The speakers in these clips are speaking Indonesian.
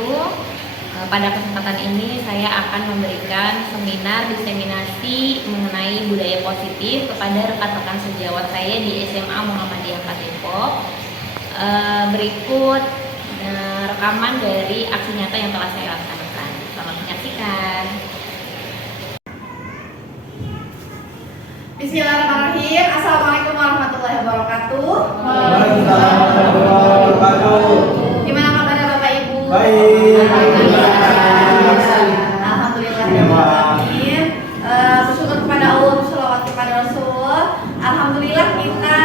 wabarakatuh. Pada kesempatan ini saya akan memberikan seminar diseminasi mengenai budaya positif kepada rekan-rekan sejawat saya di SMA Muhammadiyah 4 Depok. Berikut rekaman dari aksi nyata yang telah saya laksanakan. Selamat menyaksikan. Bismillahirrahmanirrahim. Assalamualaikum warahmatullahi wabarakatuh. Waalaikumsalam warahmatullahi wabarakatuh. Gimana kabarnya Bapak Ibu? Baik. Alhamdulillahirrahmanirrahim. Bersyukur kepada Allah, sholawat kepada Rasul. Alhamdulillah kita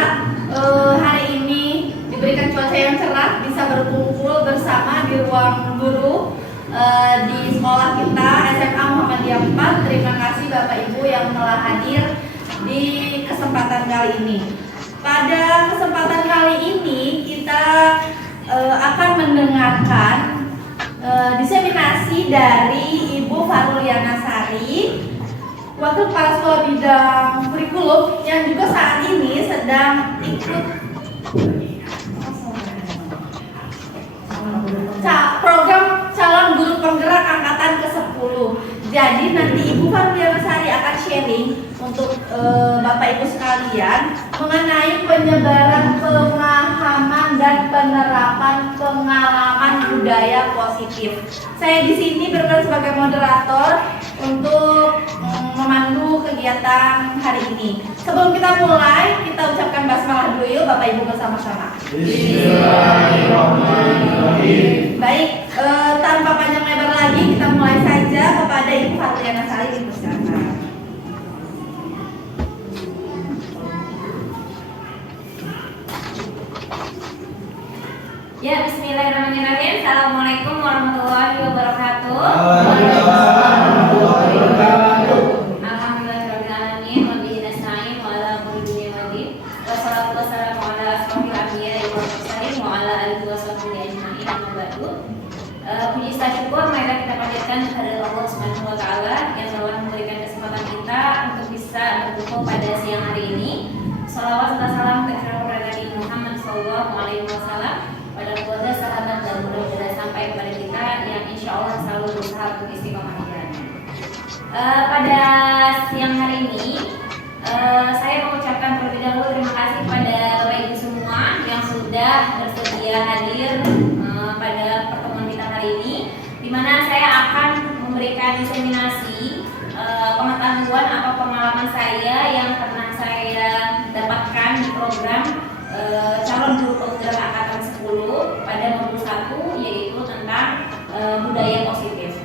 hari ini diberikan cuaca yang cerah, bisa berkumpul bersama di ruang guru di sekolah kita SMA Muhammadiyah 4. Terima kasih Bapak Ibu yang telah hadir di kesempatan kali ini. Pada kesempatan kali ini kita akan mendengarkan diseminasi dari Ibu Faruliana Sari, Wakil Kepala Sekolah Bidang Kurikulum yang juga saat ini sedang ikut program calon guru penggerak angkatan ke-10. Jadi nanti Ibu Faruliana Sari akan sharing untuk Bapak Ibu sekalian mengenai penyebaran pemahaman dan penerapan pengalaman budaya positif. Saya di sini berperan sebagai moderator untuk memandu kegiatan hari ini. Sebelum kita mulai, kita ucapkan basmalah dulu yuk Bapak Ibu bersama-sama. Bismillahirrahmanirrahim. Baik, tanpa panjang lebar lagi kita mulai saja. Kepada Ibu Faruliana Sari dipersilakan. Ya, bismillahirrahmanirrahim. Assalamualaikum warahmatullahi wabarakatuh. Waalaikumsalam warahmatullahi wabarakatuh. Alhamdulillahirabbil alamin wa bihi nasta'in wa ala umuri dunya waddin. Wassalatu wassalamu ala asrofil anbiya'i wal mursalin wa ala alihi washabbihi ajma'in. Amma ba'du. Puji syukur marilah kita panjatkan kepada Allah Subhanahu wa taala yang telah memberikan kesempatan kita untuk bisa berkumpul pada siang hari ini. Shalawat serta salam kepada Nabi Muhammad sallallahu alaihi wasallam, pada keluarga, sahabat dan mudah-mudahan sampai kepada kita yang insya Allah selalu berusaha untuk istiqomah di jalannya. Pada siang hari ini saya mengucapkan terlebih dahulu terima kasih kepada Bapak Ibu semua yang sudah bersedia hadir pada pertemuan kita hari ini, di mana saya akan memberikan diseminasi pengetahuan atau pengalaman saya yang pernah saya dapatkan di program calon guru penggerak angkatan 10 pada modul 1, yaitu tentang budaya positif.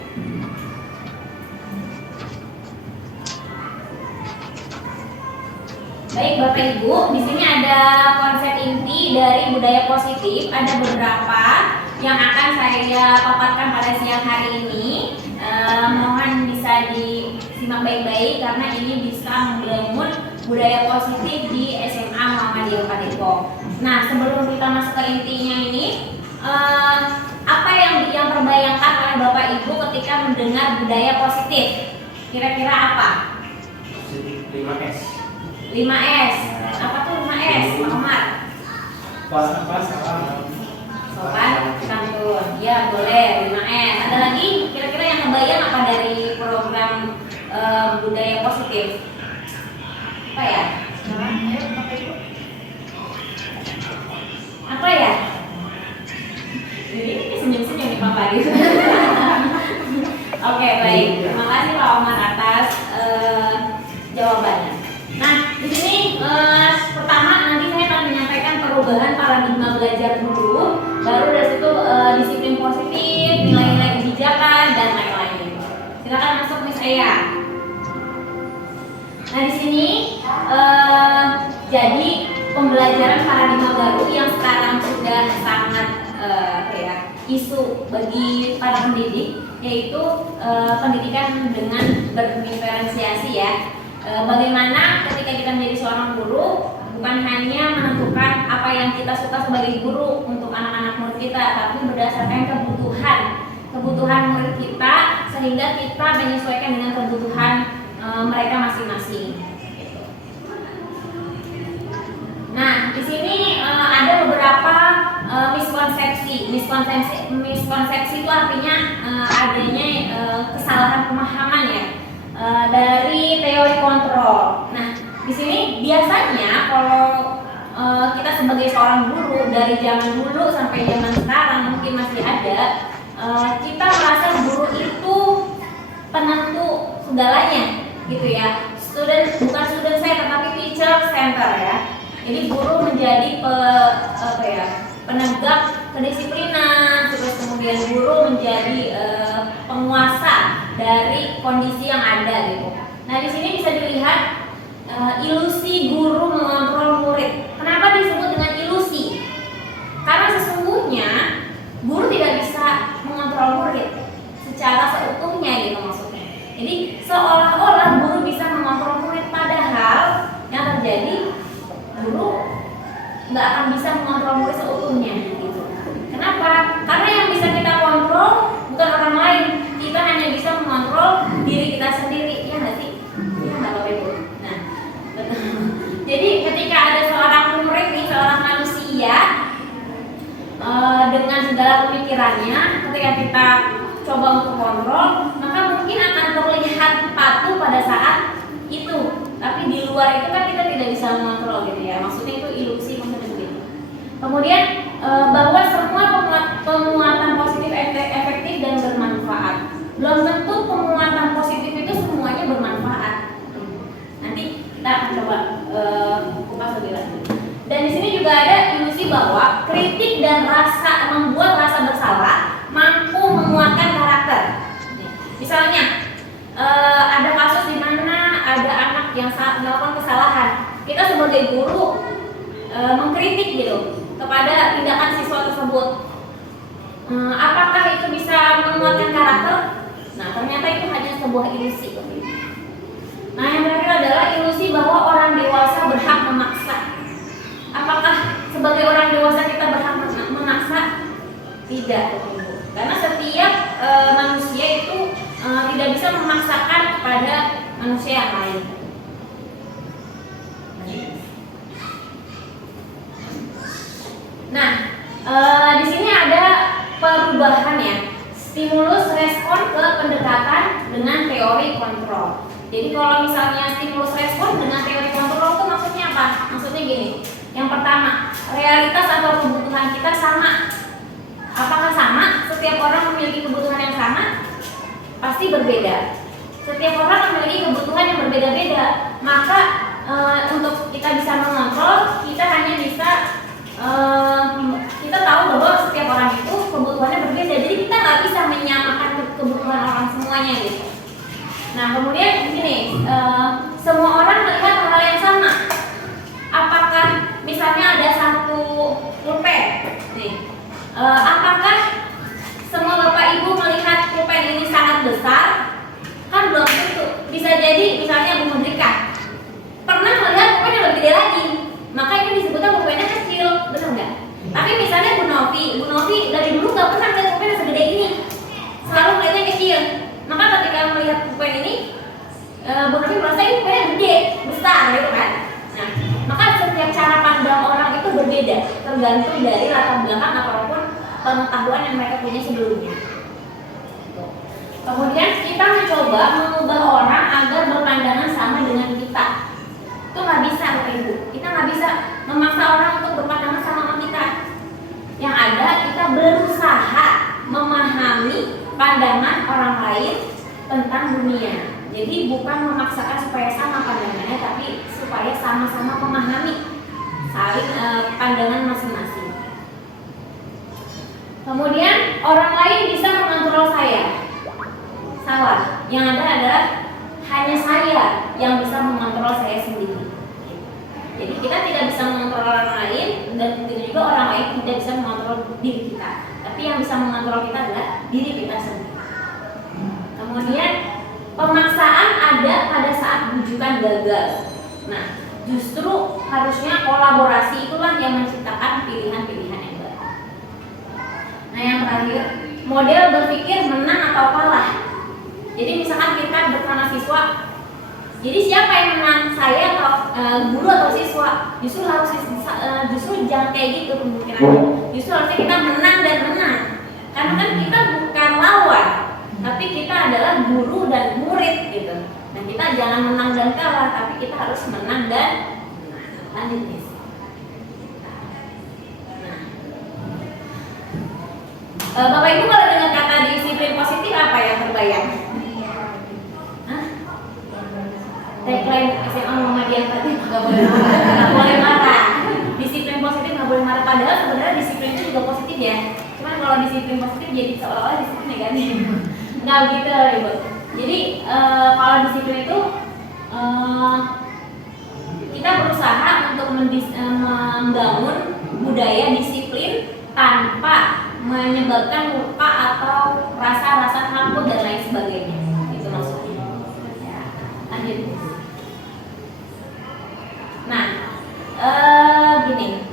Baik Bapak Ibu, di sini ada konsep inti dari budaya positif. Ada beberapa yang akan saya paparkan pada siang hari ini. Mohon bisa disimak baik-baik karena ini bisa membangun budaya positif di SMA Muhammadiyah 4 Depok. Nah, sebelum kita masuk ke intinya ini, apa yang terbayangkan oleh Bapak Ibu ketika mendengar budaya positif? Kira-kira apa? 5S. 5S. Apa tuh 5S, Pak Omar? Sopan, santun. Ya, boleh 5S. Ada lagi kira-kira yang kebayang apa dari program budaya positif? Apa ya? Apa ya? Ini senyum-senyum nih Pak Fadil. Oke, baik. Terima kasih Pak Omar atas jawabannya. Nah, di sini pertama nanti saya akan menyampaikan perubahan paradigma belajar guru, baru dari situ disiplin positif, nilai-nilai kebijakan dan lain-lain. Silakan masuk Miss Aya. Nah, di sini jadi pembelajaran paradigma baru yang sekarang sudah sangat isu bagi para pendidik, yaitu pendidikan dengan berdiferensiasi ya. Bagaimana ketika kita menjadi seorang guru bukan hanya menentukan apa yang kita suka sebagai guru untuk anak-anak murid kita, tapi berdasarkan kebutuhan murid kita sehingga kita menyesuaikan dengan kebutuhan mereka masing-masing. Nah, di sini ada beberapa misconception miskonsepsi itu artinya adanya kesalahan pemahaman ya dari teori kontrol. Nah, di sini biasanya kalau kita sebagai seorang guru dari zaman dulu sampai zaman sekarang mungkin masih ada, kita merasa guru itu penentu segalanya gitu ya. Bukan student center tapi teacher center ya. Jadi guru menjadi penegak kedisiplinan, terus kemudian guru menjadi penguasa dari kondisi yang ada gitu. Nah, di sini bisa dilihat ilusi guru mengontrol murid. Kenapa disebut dengan ilusi? Karena sesungguhnya guru tidak bisa mengontrol murid secara seutuhnya gitu maksudnya. Jadi seolah-olah guru bisa mengontrol murid, padahal yang terjadi guru nggak akan bisa mengontrol murid seutuhnya gitu. Kenapa? Karena yang bisa kita kontrol bukan orang lain, kita hanya bisa mengontrol diri kita sendiri, ya nggak sih? Ya nggak apa-apa Ibu. Nah, jadi ketika ada seorang murid nih, seorang manusia dengan segala pemikirannya, ketika kita coba untuk kontrol, maka mungkin akan terlihat patuh pada saat itu. Tapi di luar itu kan kita tidak bisa mengontrol gitu ya. Maksudnya itu ilusi maksudnya begitu. Kemudian bahwa semua penguatan positif efektif dan bermanfaat. Belum tentu penguatan positif itu semuanya bermanfaat. Nanti kita akan coba kupas lebih lanjut. Dan di sini juga ada ilusi bahwa kritik dan membuat rasa bersalah mampu menguatkan karakter. Misalnya ada kasus di mana ada anak yang melakukan kesalahan, kita sebagai guru mengkritik gitu kepada tindakan siswa tersebut. Apakah itu bisa menguatkan karakter? Nah, ternyata itu hanya sebuah ilusi. Nah, yang terakhir adalah ilusi bahwa orang dewasa berhak memaksa. Apakah sebagai orang dewasa kita berhak memaksa? Tidak, karena setiap manusia itu tidak bisa memaksakan kepada manusia yang lain. Nah, di sini ada perubahan ya, stimulus respon ke pendekatan dengan teori kontrol. Jadi kalau misalnya stimulus respon dengan teori kontrol itu maksudnya apa? Maksudnya gini, yang pertama, realitas atau kebutuhan kita sama. Apakah sama? Setiap orang memiliki kebutuhan yang sama? Pasti berbeda. Setiap orang memiliki kebutuhan yang berbeda-beda. Maka untuk kita bisa mengontrol, kita hanya bisa kita tahu bahwa setiap orang itu kebutuhannya berbeda. Jadi kita nggak bisa menyamakan kebutuhan orang semuanya gitu. Nah, kemudian di sini semua orang melihat hal yang sama. Apakah misalnya ada satu pulpen nih, apakah semua bapak ibu melihat pulpen ini sangat besar? Kan belum tentu. Bisa jadi misalnya Bu Mudrika pernah melihat pulpen yang lebih gede lagi, maka ini disebutnya pulpennya kecil, benar nggak? Tapi misalnya Bu Novi dari dulu nggak pernah melihat pulpen yang segede ini, selalu melihatnya kecil. Maka ketika melihat pulpen ini, Bu Novi merasa ini pulpennya gede, besar gitu kan? Nah, maka setiap cara pandang orang itu berbeda, tergantung dari latar belakang ataupun pengetahuan yang mereka punya sebelumnya. Kemudian kita mencoba mengubah orang agar berpandangan sama dengan kita. Itu nggak bisa, Bapak Ibu. Kita nggak bisa memaksa orang untuk berpandangan sama kita. Yang ada kita berusaha memahami pandangan orang lain tentang dunia. Jadi bukan memaksakan supaya sama pandangannya, tapi supaya sama-sama memahami saling pandangan masing-masing. Kemudian orang lain bisa mengontrol saya. Salah. Yang ada adalah hanya saya yang bisa mengontrol saya sendiri. Jadi kita tidak bisa mengontrol orang lain, dan begitu juga orang lain tidak bisa mengontrol diri kita. Tapi yang bisa mengontrol kita adalah diri kita sendiri. Kemudian pemaksaan ada pada saat rujukan gagal. Nah, justru harusnya kolaborasi itulah yang menciptakan pilihan-pilihan yang baru. Nah, yang terakhir, model berpikir menang atau kalah. Jadi misalkan kita bersama siswa, jadi siapa yang menang, saya atau guru atau siswa? Justru harus justru jangan kayak gitu pemikirannya. Justru harusnya kita menang dan menang. Karena kan kita bukan lawan, tapi kita adalah guru dan murid gitu. Nah kita jangan menang dan kalah, tapi kita harus menang dan lanjut nih. Bapak Ibu kalau dengar kata disiplin positif apa yang terbayang? Hah? Tagline SMA Muhammadiyah tadi nggak boleh marah, nggak boleh marah. Disiplin positif nggak boleh marah. Padahal sebenarnya disiplin itu juga positif ya. Cuman kalau disiplin positif jadi seolah-olah disiplin negatif. Nggak gitu Ibu. Jadi kalau disiplin itu kita berusaha untuk membangun budaya disiplin tanpa menyebabkan luka atau rasa-rasa takut dan lain sebagainya. Itu maksudnya. Ya, lanjut. Nah, gini.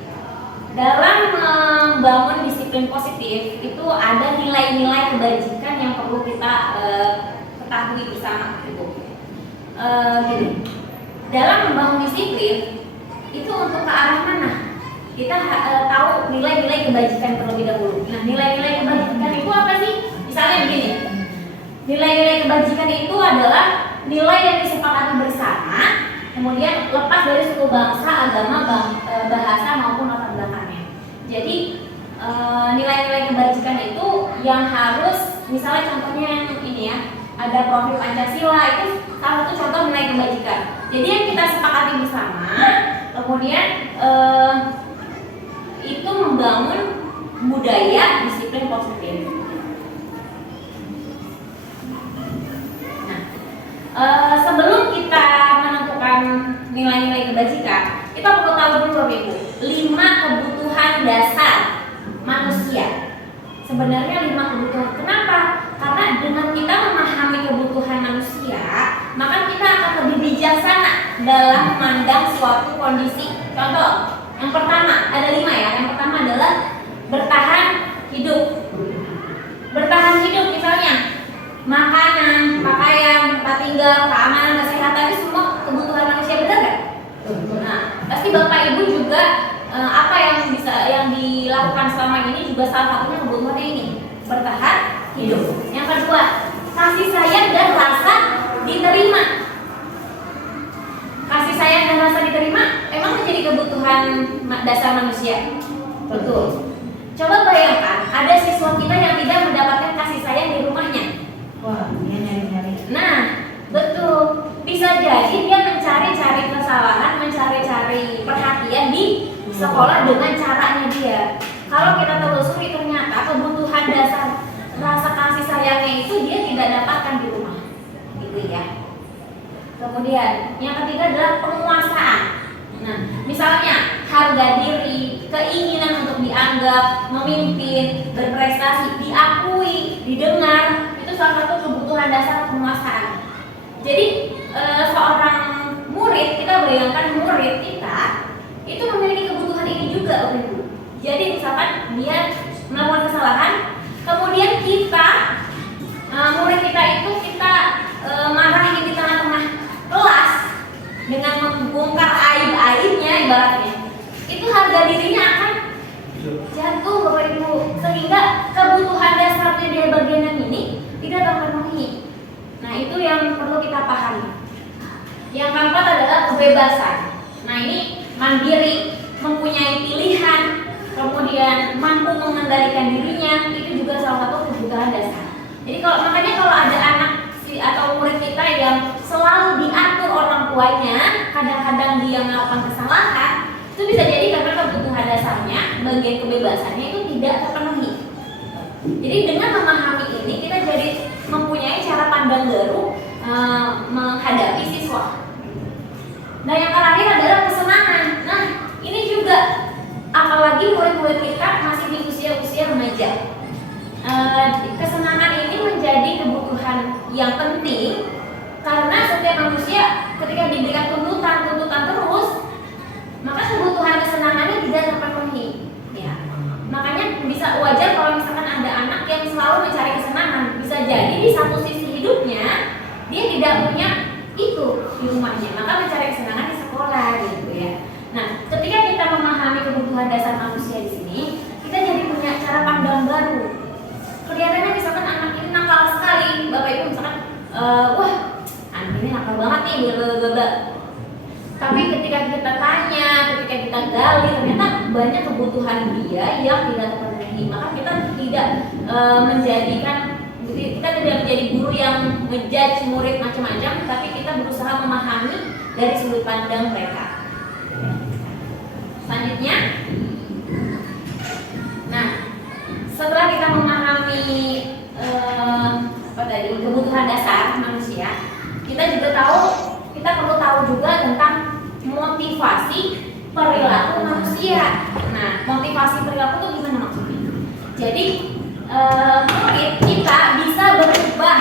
Dalam membangun disiplin positif itu ada nilai-nilai kebajikan yang perlu kita ketahui bersama. Gini. Dalam membangun disiplin itu untuk ke arah mana? Kita tahu nilai-nilai kebajikan terlebih dahulu. Nah, nilai-nilai kebajikan itu apa sih? Misalnya begini. Nilai-nilai kebajikan itu adalah nilai yang disepakati bersama, kemudian lepas dari suku bangsa, agama, bahasa maupun latar belakangnya. Jadi nilai-nilai kebajikan itu yang harus, misalnya contohnya yang ini ya, ada profil Pancasila, itu salah satu contoh nilai kebajikan. Jadi yang kita sepakati bersama, kemudian itu membangun budaya disiplin positif. Nah, sebelum kita menentukan nilai-nilai kebajikan, kita perlu tahu dulu Ibu, 5 kebutuhan dasar manusia. Sebenarnya 5 kebutuhan. Kenapa? Karena dengan kita memahami kebutuhan manusia, maka kita akan lebih bijaksana dalam memandang suatu kondisi. Contoh, yang pertama ada 5 ya. Yang pertama adalah bertahan hidup. Bertahan hidup misalnya makanan, pakaian, tempat tinggal, keamanan, kesehatan, itu semua kebutuhan manusia, benar nggak? Nah, pasti Bapak Ibu juga apa yang dilakukan selama ini juga salah satunya kebutuhannya ini, bertahan hidup. Yang kedua, kasih sayang dan rasa diterima. Kasih sayang dan rasa diterima emang menjadi kebutuhan dasar manusia. Betul. Coba bayangkan ada siswa kita yang tidak mendapatkan kasih sayang di rumahnya. Wah, dia nyari-nyari. Nah, betul. Bisa jadi dia mencari-cari kesalahan, mencari-cari perhatian di sekolah dengan caranya dia. Kalau kita telusuri ternyata kebutuhan dasar rasa kasih sayangnya itu dia tidak dapatkan di rumah. Gitu ya. Kemudian yang ketiga adalah penguasaan. Nah, misalnya harga diri, keinginan untuk dianggap, memimpin, berprestasi, diakui, didengar, itu salah satu kebutuhan dasar penguasaan. Jadi seorang murid, kita bayangkan murid kita itu memiliki kebutuhan ini juga, Ibu. Jadi misalkan dia melakukan kesalahan, kemudian kita murid kita itu kita marahin di tengah-tengah kelas dengan membongkar aib-aibnya ibaratnya, itu harga dirinya akan jatuh Bapak Ibu, sehingga kebutuhan dasarnya dia bagian yang ini tidak terpenuhi. Nah, itu yang perlu kita pahami. Yang keempat adalah kebebasan. Nah, ini mandiri, mempunyai pilihan, kemudian mampu mengendalikan dirinya, itu juga salah satu kebutuhan dasar. Jadi makanya kalau ada anak atau murid kita yang selalu diatur orang tuanya, kadang-kadang dia melakukan kesalahan, itu bisa jadi karena kebutuhan dasarnya, bagian kebebasannya itu tidak terpenuhi. Jadi dengan memahami ini, kita jadi mempunyai cara pandang baru menghadapi siswa. Nah, yang terakhir adalah kesenangan. Nah, ini juga apalagi murid-murid kita masih di usia-usia remaja. Kesenangan ini menjadi kebutuhan yang penting karena setiap manusia ketika diberikan tuntutan terus, maka kebutuhan kesenangannya tidak terpenuhi. Ya. Makanya bisa wajar kalau misalkan ada anak yang selalu mencari kesenangan. Bisa jadi di satu sisi hidupnya dia tidak punya itu di rumahnya, maka mencari kesenangan di sekolah gitu ya. Nah, ketika kita memahami banyak kebutuhan dia yang tidak terpenuhi. Maka kita tidak kita tidak menjadi guru yang ngejudge murid macam-macam, tapi kita berusaha memahami dari sudut pandang mereka. Selanjutnya, nah setelah kita memahami kebutuhan dasar manusia, kita perlu tahu juga tentang motivasi perilaku manusia. Nah, motivasi perilaku itu gimana maksudnya? Jadi murid kita bisa berubah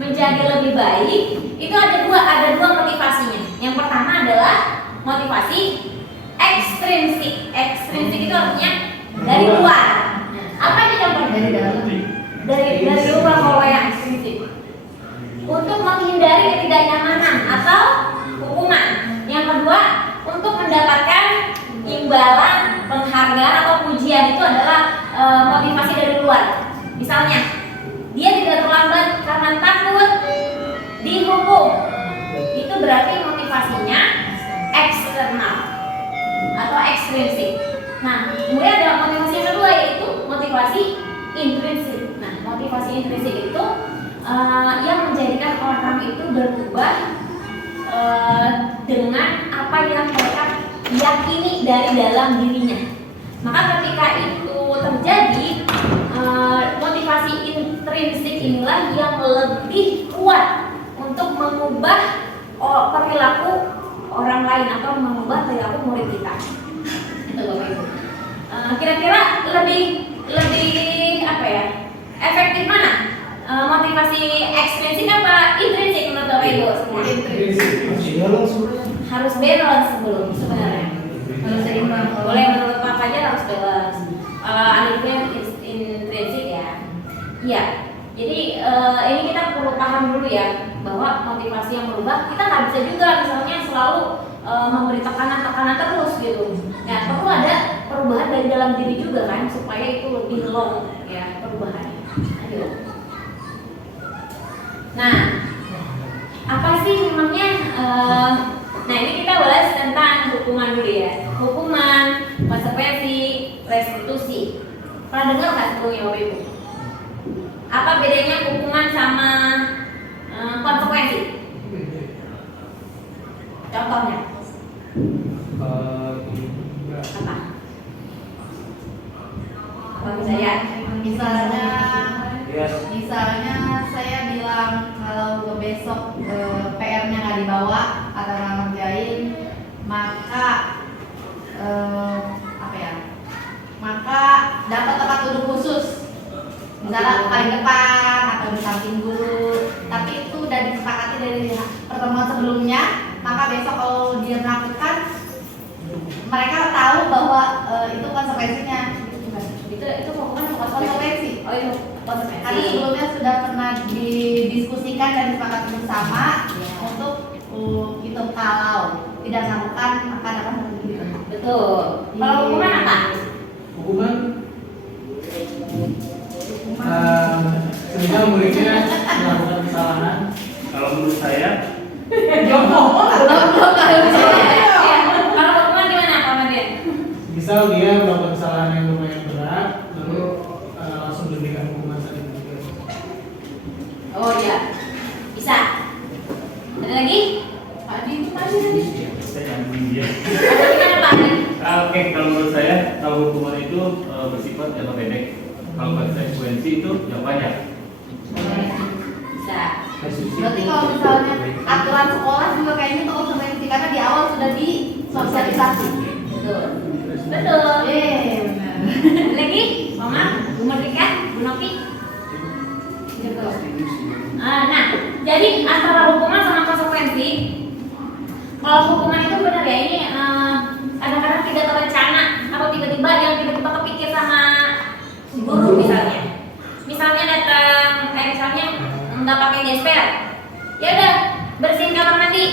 menjadi lebih baik. Itu ada dua motivasinya. Yang pertama adalah motivasi ekstrinsik. Ekstrinsik itu artinya dari luar. Nah, apa itu contohnya? Dari dalam. Dari luar kalau yang ekstrinsik. Untuk menghindari ketidaknyamanan atau hukuman. Yang kedua, untuk mendapatkan imbalan, penghargaan atau pujian. Itu adalah motivasi dari luar. Misalnya, dia tidak terlambat karena takut dihukum. Itu berarti motivasinya eksternal atau ekstrinsik. Nah, kemudian ada motivasi yang kedua, yaitu motivasi intrinsik. Nah, motivasi intrinsik itu yang menjadikan orang itu berubah dengan apa yang mereka yakini dari dalam dirinya. Maka ketika itu terjadi, motivasi intrinsik inilah yang lebih kuat untuk mengubah perilaku orang lain atau mengubah perilaku murid kita. Itu Bapak Ibu. Kira-kira lebih efektif mana? Motivasi ekstrinsik apa intrinsik menurut Bapak Ibu semua? Harus balance sebelum sebenarnya. Harus seimbang. Boleh menurut Pak Fajar harus balance. Anaknya intrinsik ya. Iya. Jadi ini kita perlu paham dulu ya bahwa motivasi yang berubah kita nggak bisa juga misalnya selalu memberi tekanan terus gitu. Ya perlu ada perubahan dari dalam diri juga kan supaya itu lebih long ya perubahannya. Ayo. Nah, apa sih memangnya? Nah ini kita bahas tentang hukuman dulu ya. Hukuman, konsekuensi, restitusi. Pernah dengar nggak sebelumnya Bapak Ibu? Apa bedanya hukuman sama konsekuensi? Contohnya? Apa? Apa misalnya? Misalnya saya bilang kalau besok PR-nya nggak dibawa atau nggak ngerjain, maka maka dapat tempat duduk khusus, misalnya paling depan atau di samping guru. Tapi itu udah disepakati dari pertemuan sebelumnya, maka besok kalau dia melakukan, mereka tahu bahwa itu konsekuensinya. Itu bukan konsekuensi. Oh itu konsekuensi. Karena sebelumnya sudah pernah didiskusikan dan disepakati bersama untuk itu kalau tidak melakukan akan begitu. Betul. Kalau hukuman apa? Hukuman semisal muridnya melakukan kesalahan. Kalau menurut saya Kalau hukuman gimana Pak Madian? misal dia melakukan kesalahan yang lumayan berat, lalu langsung diberikan hukuman tadi. Oh iya, bisa. Ada lagi? Pak Adi itu tadi. Saya nyambungin dia. Ada gimana Pak Adi? Oke, kalau menurut saya, kalau hukuman itu bersifat jangka pendek. Kalau konsekuensi itu yang banyak. Bisa. Berarti kalau misalnya aturan sekolah juga kayaknya itu konsekuensi karena di awal sudah disosialisasi. Betul. Betul. Benar. Ada lagi? Mama, Bu Merdeka, Bu Novi. Gitu. Nah, jadi antara hukuman sama konsekuensi, kalau hukuman itu benar ya ini kadang-kadang tidak terencana atau tiba-tiba yang tiba-tiba kepikir sama guru misalnya datang misalnya nggak pakai gesper, ya udah bersihin kamar mandi.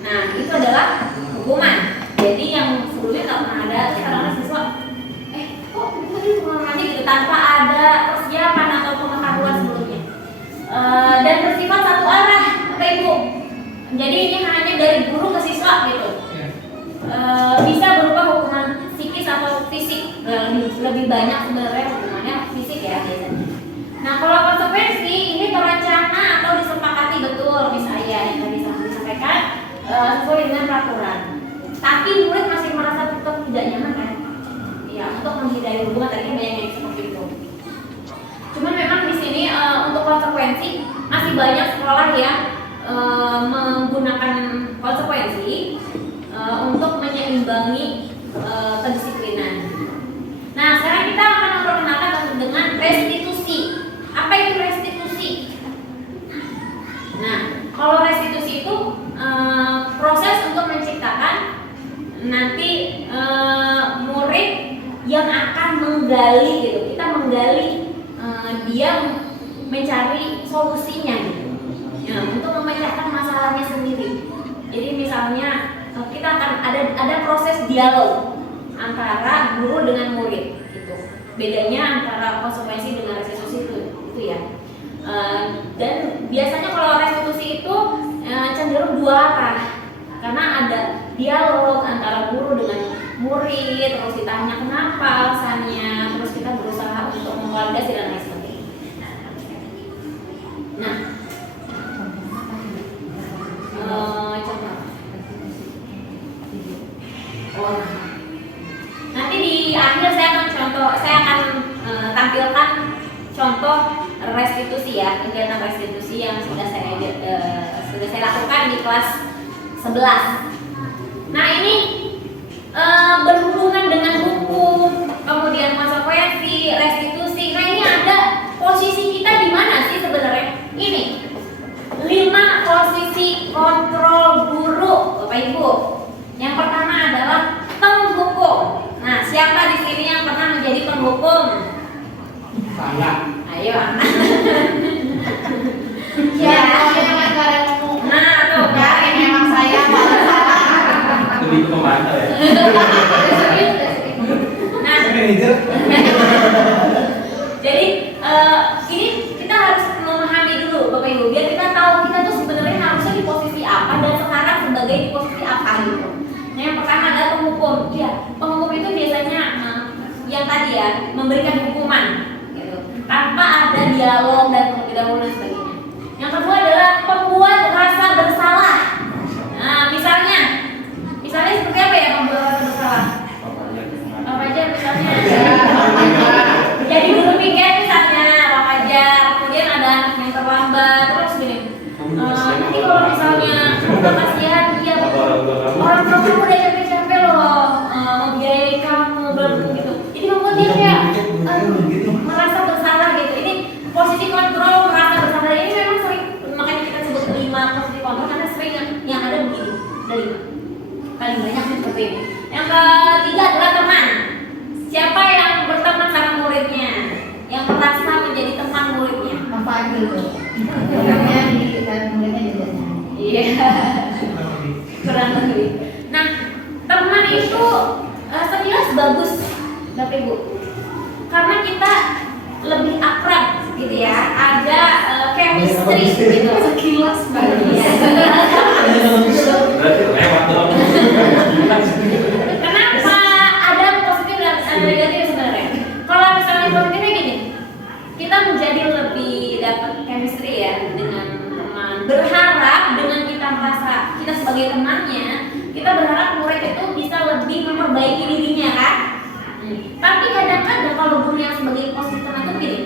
Nah itu adalah hukuman. Jadi yang sebelumnya nggak pernah ada, sekarang siswa kok tadi kamar mandi gitu tanpa ada persiapan atau pengetahuan sebelumnya. Dan bersifat satu arah Bapak Ibu. Jadi ini hanya dari guru ke siswa gitu. Bisa berupa hukuman psikis atau fisik fisik, lebih banyak sebenarnya hubungannya fisik ya biasanya. Nah kalau konsekuensi ini terencana atau disepakati betul misalnya yang tadi disampaikan sesuai dengan peraturan. Tapi murid masih merasa tetap tidak nyaman kan? Ya untuk menghindari hubungan tadi banyak yang seperti itu. Cuman memang di sini untuk konsekuensi masih banyak sekolah yang menggunakan konsekuensi untuk menyeimbangi kedisiplinan. Nah, sekarang kita akan memperkenalkan dengan restitusi. Apa itu restitusi? Nah, kalau restitusi itu proses untuk menciptakan nanti murid yang akan menggali gitu. Kita menggali dia mencari solusinya gitu. Ya, untuk memecahkan masalahnya sendiri. Jadi misalnya kita akan ada proses dialog antara guru dengan murid gitu. Bedanya antara konsekuensi dengan restitusi itu ya. Dan biasanya kalau restitusi itu cenderung dua arah. Karena ada dialog antara guru dengan murid, terus ditanya kenapa alasannya, terus kita berusaha untuk memvalidasi dan lain sebagainya. Nah, nanti di akhir saya akan tampilkan contoh restitusi ya, kegiatan restitusi yang sudah saya lakukan di kelas 11. Nah ini berhubungan dengan hukum, kemudian konsekuensi, restitusi. Nah ini ada posisi kita di mana sih sebenarnya? Ini 5 posisi kontrol guru, Bapak Ibu. Yang pertama adalah penghukum. Nah, siapa di sini yang pernah menjadi penghukum? Saya. Ayo. Ya, saya nggak ada ngomong. Nah, tuh kan Memang saya Lebih ke pemantau ya. Nah, Manajer. jadi ini kita harus memahami dulu Bapak Ibu biar kita tahu kita tuh sebenarnya harusnya di posisi apa dan sekarang sebagai di posisi apa gitu. Nah yang pertama adalah penghukum. Ya, penghukum itu biasanya yang tadi ya memberikan hukuman gitu tanpa ada dialog dan dahulu dan sebagainya. Yang kedua adalah pembuat rasa bersalah. Nah misalnya seperti apa ya pembuat rasa bersalah? Apa aja misalnya? Jadi guru piket misalnya Pak Fajar, kemudian ada anak yang terlambat, terus gini. Nanti kalau misalnya udah kasihan dia orang tua kamu udah capek-capek loh membiayai kamu gitu. Jadi membuat dia kayak merasa bersalah gitu. Ini posisi kontrol merasa bersalah ini memang sering, makanya kita sebut 5 posisi kontrol karena sering yang ada begini dari paling banyak seperti ini. Yang ketiga adalah teman. Siapa yang berteman sama muridnya, yang merasa menjadi teman muridnya? apa gitu. Namanya di muridnya juga. Iya. Kurang lebih. Nah, teman itu sekilas bagus, Bapak Ibu, karena kita lebih akrab gitu ya, ada chemistry gitu. Sekilas bagus. Berarti lewat dong. Kenapa ada positif dan ada negatif sebenarnya? Kalau misalnya positifnya gini, kita menjadi lebih dapat chemistry ya dengan teman. Berharap dengan kita merasa kita sebagai temannya, kita berharap murid itu bisa lebih memperbaiki dirinya kan? Tapi kadang-kadang kalau guru yang sebagai posisi teman itu gini,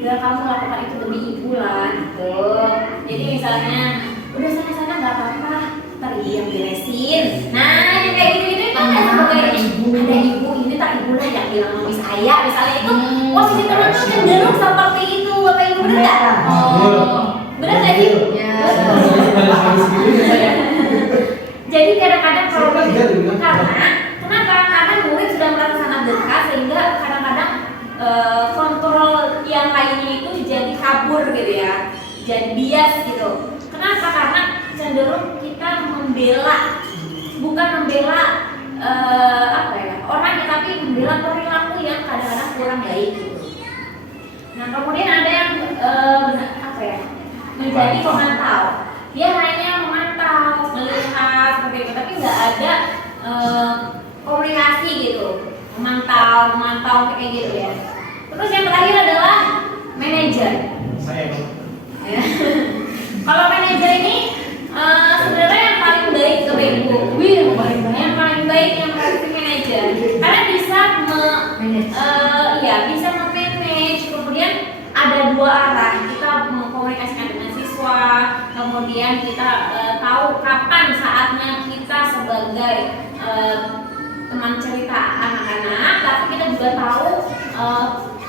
udah kamu lakukan itu demi ibu lah gitu. Jadi misalnya udah sana nggak apa-apa, ntar yang beresin. Nah yang kayak gitu itu kan sebagai ada ibu ini tak ibu lah yang bilang mami saya misalnya itu posisi teman tuh cenderung seperti itu. Bapak Ibu bener nggak? Bener nggak sih? Jadi kadang-kadang kalau karena murid sudah merasa sangat dekat sehingga kadang-kadang kontrol yang lainnya itu jadi kabur gitu ya, jadi bias gitu. Kenapa? Karena cenderung kita membela, bukan membela orangnya, tapi membela perilaku yang kadang-kadang kurang baik gitu. Nah kemudian ada yang menjadi pemantau. Dia hanya memantau, melihat seperti itu, tapi nggak ada komunikasi gitu, memantau kayak gitu ya. Terus yang terakhir adalah manajer. Saya Ya. Kalau manajer ini sebenarnya yang paling baik ke ibu, yang paling baik yang pasti manajer, karena bisa bisa memanage. Kemudian ada dua arah, kita mengkomunikasikan dengan siswa, kemudian kita tahu kapan saatnya kita sebagai teman cerita anak-anak, tapi kita juga tahu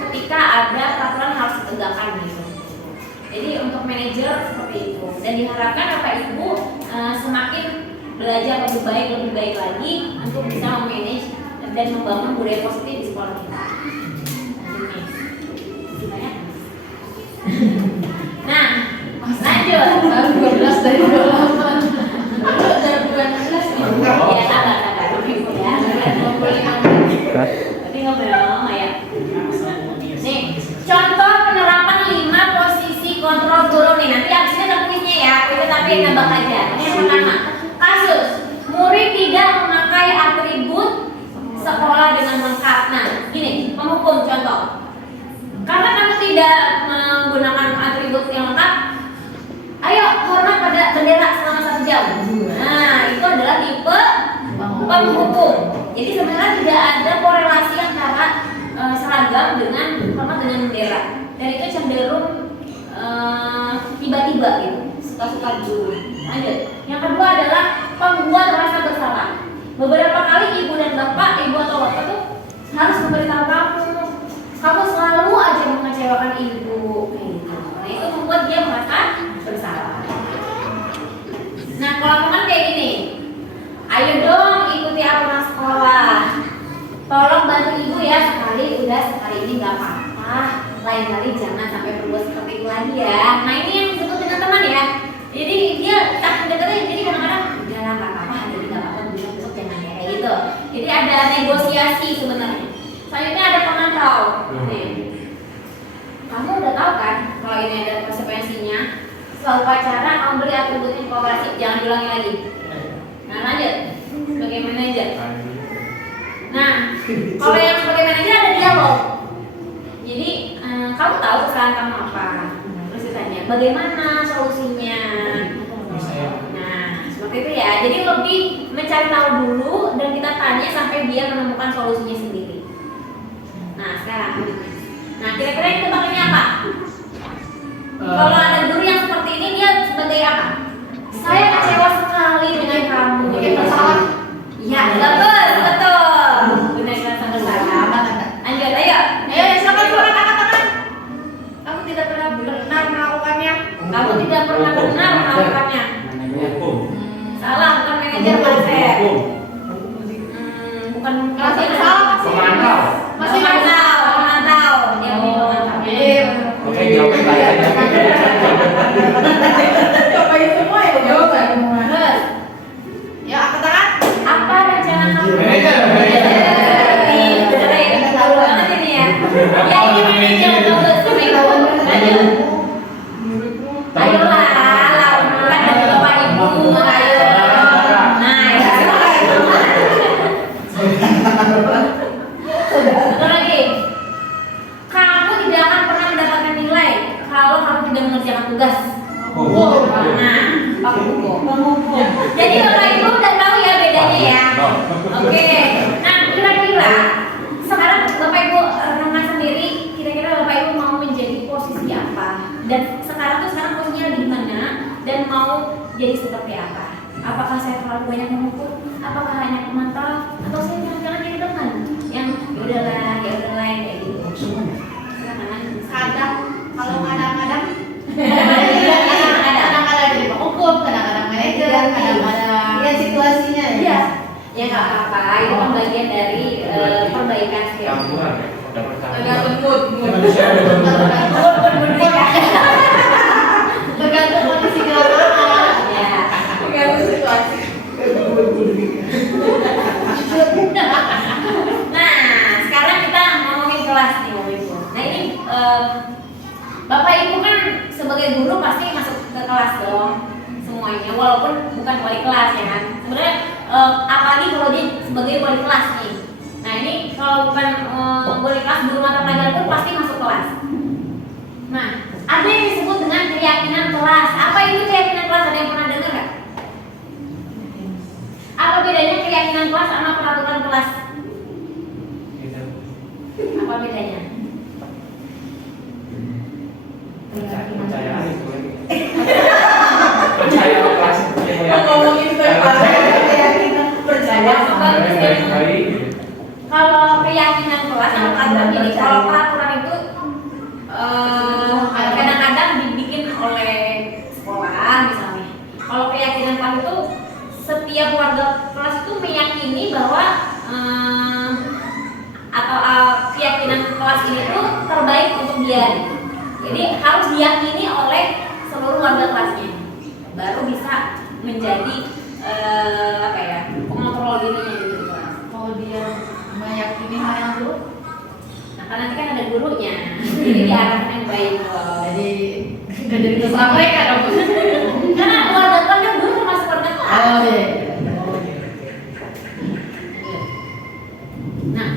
ketika ada peraturan harus ditegakkan gitu. Jadi untuk manajer seperti itu, dan diharapkan Bapak Ibu semakin belajar lebih baik lagi untuk bisa memanage dan membangun budaya positif di sekolah kita. Nah, lanjut. Baru 12 dari 28. Dari bukan 16 nih. Ya, sabar. Ya, 25 menit. Tapi ngobrol ya. Nih, contoh penerapan 5 posisi kontrol guru nih. Nanti abis ini ada kuisnya ya. Kuisnya tapi nambah aja. Ini yang pertama. Kasus murid tidak memakai atribut sekolah dengan lengkap. Nah, gini, penghukum contoh. Karena kamu tidak menggunakan atribut yang lengkap, ayo hormat pada bendera selama 1 jam. Nah, itu adalah tipe penghukum. Jadi sebenarnya tidak ada korelasi antara seragam dengan hormat dengan bendera, dan itu cenderung tiba-tiba gitu, suka-suka dulu. Lanjut. Yang kedua adalah pembuat rasa bersalah. Beberapa kali ibu dan bapak, ibu atau bapak tuh harus memberitahu kamu selalu aja mengecewakan ibu, kayak gitu. Nah, itu membuat dia merasa bersalah. Nah, kalau teman kayak gini, ayo dong ikuti aturan sekolah. Tolong bantu ibu ya, sekali ini nggak apa-apa. Lain kali jangan sampai berbuat seperti itu lagi ya. Nah, ini yang disebut dengan teman ya. Jadi dia tak dekatnya, jadi kadang-kadang jangan nggak apa-apa, hari ini nggak apa-apa, besok jangan ya, kayak gitu. Jadi ada negosiasi sebenarnya. Selanjutnya ada pemantau. Nih, kamu udah tahu kan kalau ini ada konsekuensinya. Setelah upacara kamu beri atributnya kooperasi, jangan diulangi lagi. Nah, lanjut sebagai manajer. Nah, kalau yang sebagai manajer ada dialog. Jadi kamu tahu kesalahan kamu apa, terus ditanya bagaimana solusinya. Nah, seperti itu ya. Jadi lebih mencari tahu dulu dan kita tanya sampai dia menemukan solusinya sendiri. Nah, sekarang. Nah, kira-kira ini tebakannya apa? Kalau ada guru yang seperti ini, dia sebagai apa? Saya kecewa sekali dengan kamu. Bikin masalah. Iya, betul. Benar sama saya. Lanjut, ayo. Silakan katakan. Kamu tidak pernah benar melakukannya. Kamu tidak pernah benar melakukannya. Salah, bukan manajer Pak saya. Bukan Masih salah. Pemantau. Masih memantau. Dia memantau. Oke, jawab aja. Cobain semua ya jawaban. Terus. Ya, katakan. Apa rencana kamu? Manajer. Bener ya, tahu banget ini ya. Ya, ini manajer betul sampai kawan. Lanjut. Ayolah, lakukan dari Bapak Ibu. Ayo. Nah, ya. Satu lagi. Kamu tidak akan pernah mendapatkan nilai kalau kamu tidak mengerjakan tugas. Nah, penghukum. Jadi Bapak Ibu udah tahu ya bedanya ya. Oke. Nah, kira-kira sekarang Bapak Ibu renungan sendiri, kira-kira Bapak Ibu mau menjadi posisi apa? Dan sekarang posisinya di mana dan mau jadi seperti apa? Apakah saya terlalu banyak menghukum? Apakah hanya pemantau? Atau saya jangan jadi teman yang ya udahlah kayak gitu. Kadang kalau kadang-kadang Kadang-kadang jadi penghukum, kadang-kadang manajer, kadang-kadang Lihat situasinya ya. Iya. Ya nggak apa-apa, itu kan bagian dari perbaikan skill. Campuran ya. Dapat tergantung mood. Manusia ada Tergantung kondisi di lapangan. Ya. Tergantung situasi. Nah, sekarang kita ngomongin kelas nih, Bapak Ibu. Nah ini Bapak Ibu kan sebagai guru pasti masuk ke kelas dong semuanya, walaupun bukan wali kelas ya kan. Sebenarnya apalagi kalau dia sebagai wali kelas nih. Nah ini kalau bukan wali kelas, guru mata pelajaran pun pasti masuk kelas. Nah ada yang disebut dengan keyakinan kelas. Apa itu keyakinan kelas? Ada yang pernah dengar nggak? Apa bedanya keyakinan kelas sama peraturan kelas? Apa bedanya? Kepercayaan itu. Percaya sama kelas. Ngomongin keyakinan percaya sama Baik-baik. Kalau keyakinan kelas sama peraturan, jadi kalau peraturan itu kadang-kadang dibikin oleh sekolah misalnya. Kalau keyakinan kelas itu setiap warga kelas itu meyakini bahwa keyakinan kelas ini tuh terbaik untuk dia. Jadi harus diyakini oleh seluruh warga kelasnya, baru bisa menjadi pengontrol dirinya di kelas. Kalau dia meyakini hal yang buruk, Nah karena nanti kan ada gurunya, jadi diarahkan yang baik. jadi jadi terserah mereka dong. Karena warga kelas kan guru termasuk warga kelas. Oh iya. Nah,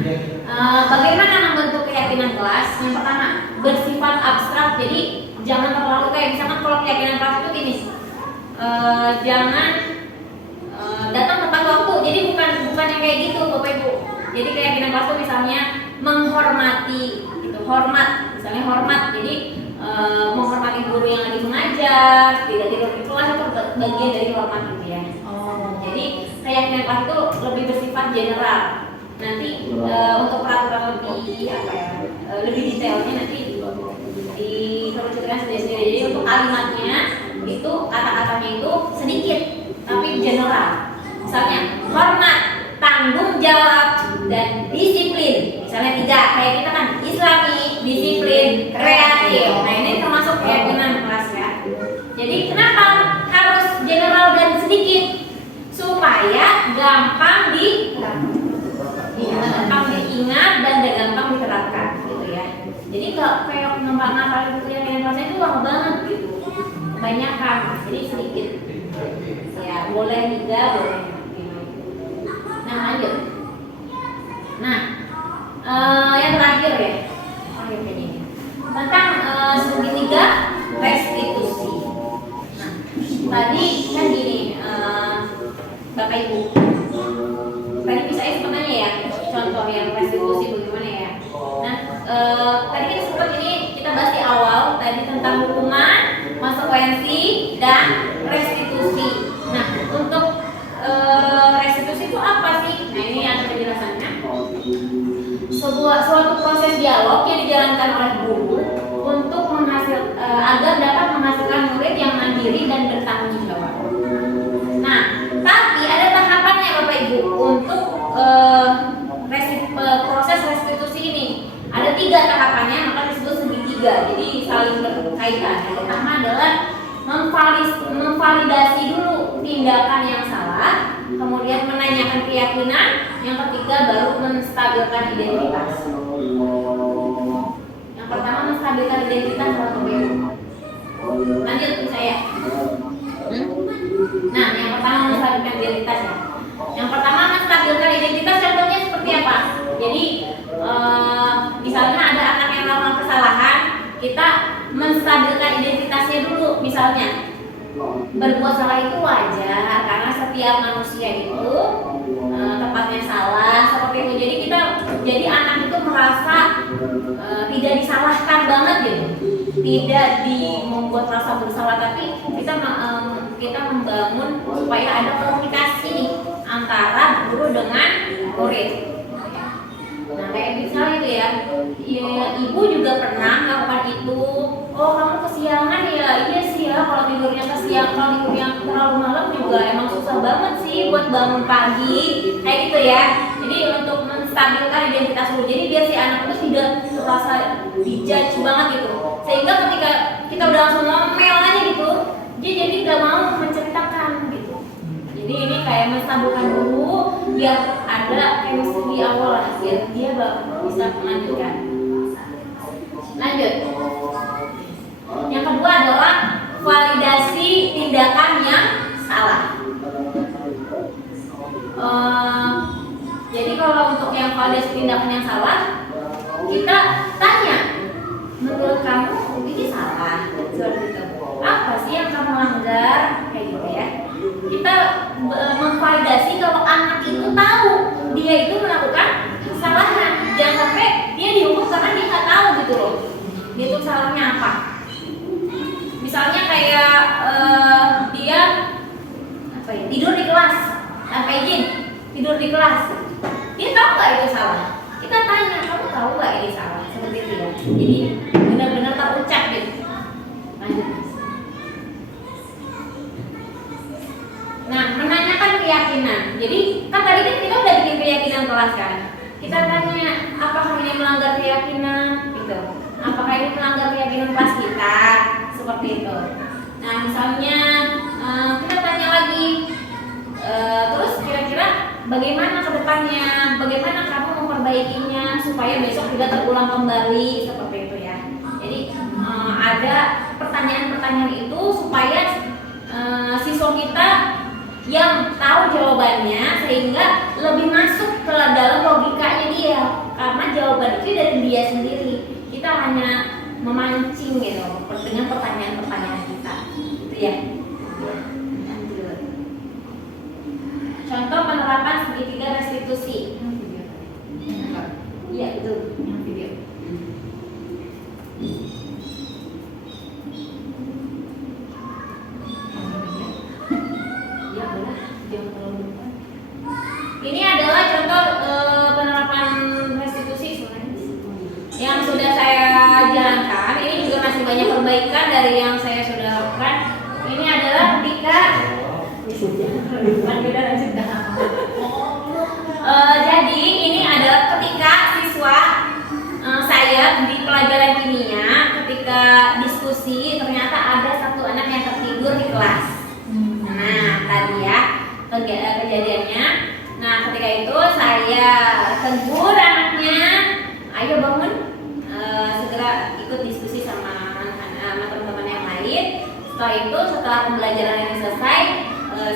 bagaimana membentuk keyakinan kelas? Yang pertama, bersifat abstrak. Jadi jangan terlalu kayak misalkan kalau keyakinan kelas itu gini, jangan datang tepat waktu. Jadi bukan yang kayak gitu, Bapak Ibu. Jadi keyakinan kelas itu misalnya menghormati, gitu, hormat, misalnya hormat. Jadi menghormati guru yang lagi mengajar, tidak tidur di kelas itu bagian dari hormat gitu ya. Jadi keyakinan kelas itu lebih bersifat general. Nanti untuk peraturan lebih detailnya nanti dikerucutkan sendiri-sendiri. Jadi untuk kalimatnya itu kata-katanya itu sedikit tapi general. Misalnya hormat, tanggung jawab, dan disiplin. Misalnya 3, kayak kita kan Islami, disiplin, kreatif. Nah ini termasuk keyakinan kelas ya. Jadi kenapa harus general dan sedikit? Supaya gampang gampang diingat dan gampang diterapkan gitu ya. Jadi nggak kayak ngapalin buku yang kelasnya itu lama banget gitu, kebanyakan, jadi sedikit ya, boleh 3, boleh 5. Nah lanjut. Nah yang terakhir ya, kayaknya tentang segitiga restitusi. Nah tadi kan gini, Bapak Ibu, tadi misalnya sebenarnya ya contoh yang restitusi bagaimana ya. Nah tadi kita sempat kita bahas di awal tadi tentang hukuman, konsekuensi, dan restitusi. Nah untuk restitusi itu apa sih? Nah ini ada penjelasannya. Suatu proses dialog yang dijalankan oleh guru untuk agar dapat menghasilkan murid yang mandiri dan bertanggung jawab. Nah tapi ada tahapannya Bapak Ibu untuk proses restitusi ini. Ada 3 tahapannya, maka disebut segitiga. Jadi saling berkaitan. Yang pertama adalah memvalidasi dulu tindakan yang salah, kemudian menanyakan keyakinan, yang ketiga baru menstabilkan identitas. Yang pertama menstabilkan identitas Bapak Ibu. Lanjut saya. Nah, yang pertama menstabilkan identitas ya. Yang pertama menstabilkan identitas contohnya seperti apa? Jadi misalnya ada anak yang melakukan kesalahan, kita menstabilkan identitasnya dulu. Misalnya berbuat salah itu wajar karena setiap manusia itu tempatnya salah seperti itu. Jadi anak itu merasa tidak disalahkan banget gitu, tidak membuat rasa bersalah, tapi kita membangun supaya ada komunikasi antara guru dengan murid. Nah kayak misalnya itu ya, ibu juga pernah melakukan itu. Oh kamu kesiangan ya, iya sih ya, kalau tidurnya terlalu malam juga emang susah banget sih buat bangun pagi, kayak gitu ya. Jadi untuk menstabilkan identitas dulu, jadi biar si anak itu tidak merasa dijudge banget gitu, sehingga ketika kita udah langsung ngomel aja gitu, dia jadi nggak mau menceritakan gitu. Jadi ini kayak menstabilkan dulu biar ada chemistry di awal lah, biar dia bisa melanjutkan. Lanjut. Yang kedua adalah validasi tindakan yang salah. kalau ada tindakan yang salah, kita tanya, menurut kamu ini salah, seperti itu. Apa sih yang kamu langgar, kayak gitu ya. Kita memvalidasi kalau anak itu tahu dia itu melakukan kesalahan. Jangan sampai dia dihukum karena dia nggak tahu gitu loh. Dia itu salahnya apa? Misalnya kayak dia apa ya, tidur di kelas tanpa izin, tidur di kelas. Dia tahu nggak itu salah? Kita tanya, kamu tahu nggak ini salah? Seperti itu ya. Jadi benar-benar terucap gitu. Lanjut. Nah, menanyakan keyakinan. Jadi kan tadi kita udah bikin keyakinan kelas kan. Kita tanya, apakah ini melanggar keyakinan? Gitu. Apakah ini melanggar keyakinan kelas kita? Seperti itu. Nah, misalnya kita tanya lagi, terus kira-kira bagaimana ke depannya? Bagaimana kamu memperbaikinya supaya besok tidak terulang kembali? Seperti itu ya. Jadi ada pertanyaan-pertanyaan itu supaya siswa kita yang tahu jawabannya sehingga lebih masuk ke dalam logikanya dia, karena jawaban itu dari dia sendiri. Kita hanya memancing gitu dengan pertanyaan-pertanyaan kita, gitu ya. Contoh penerapan segitiga restitusi. Iya itu yang video. Ini adalah contoh penerapan restitusi yang sudah saya jalankan. Ini juga masih banyak perbaikan dari yang saya sudah lakukan. Ini adalah ketika jadi ini adalah ketika siswa saya di pelajaran kimia, ketika diskusi ternyata ada satu anak yang tertidur di kelas. Nah tadi ya kejadiannya. Nah ketika itu saya tegur anaknya, ayo bangun, segera ikut diskusi sama teman-teman yang lain. Setelah itu, setelah pembelajaran ini selesai,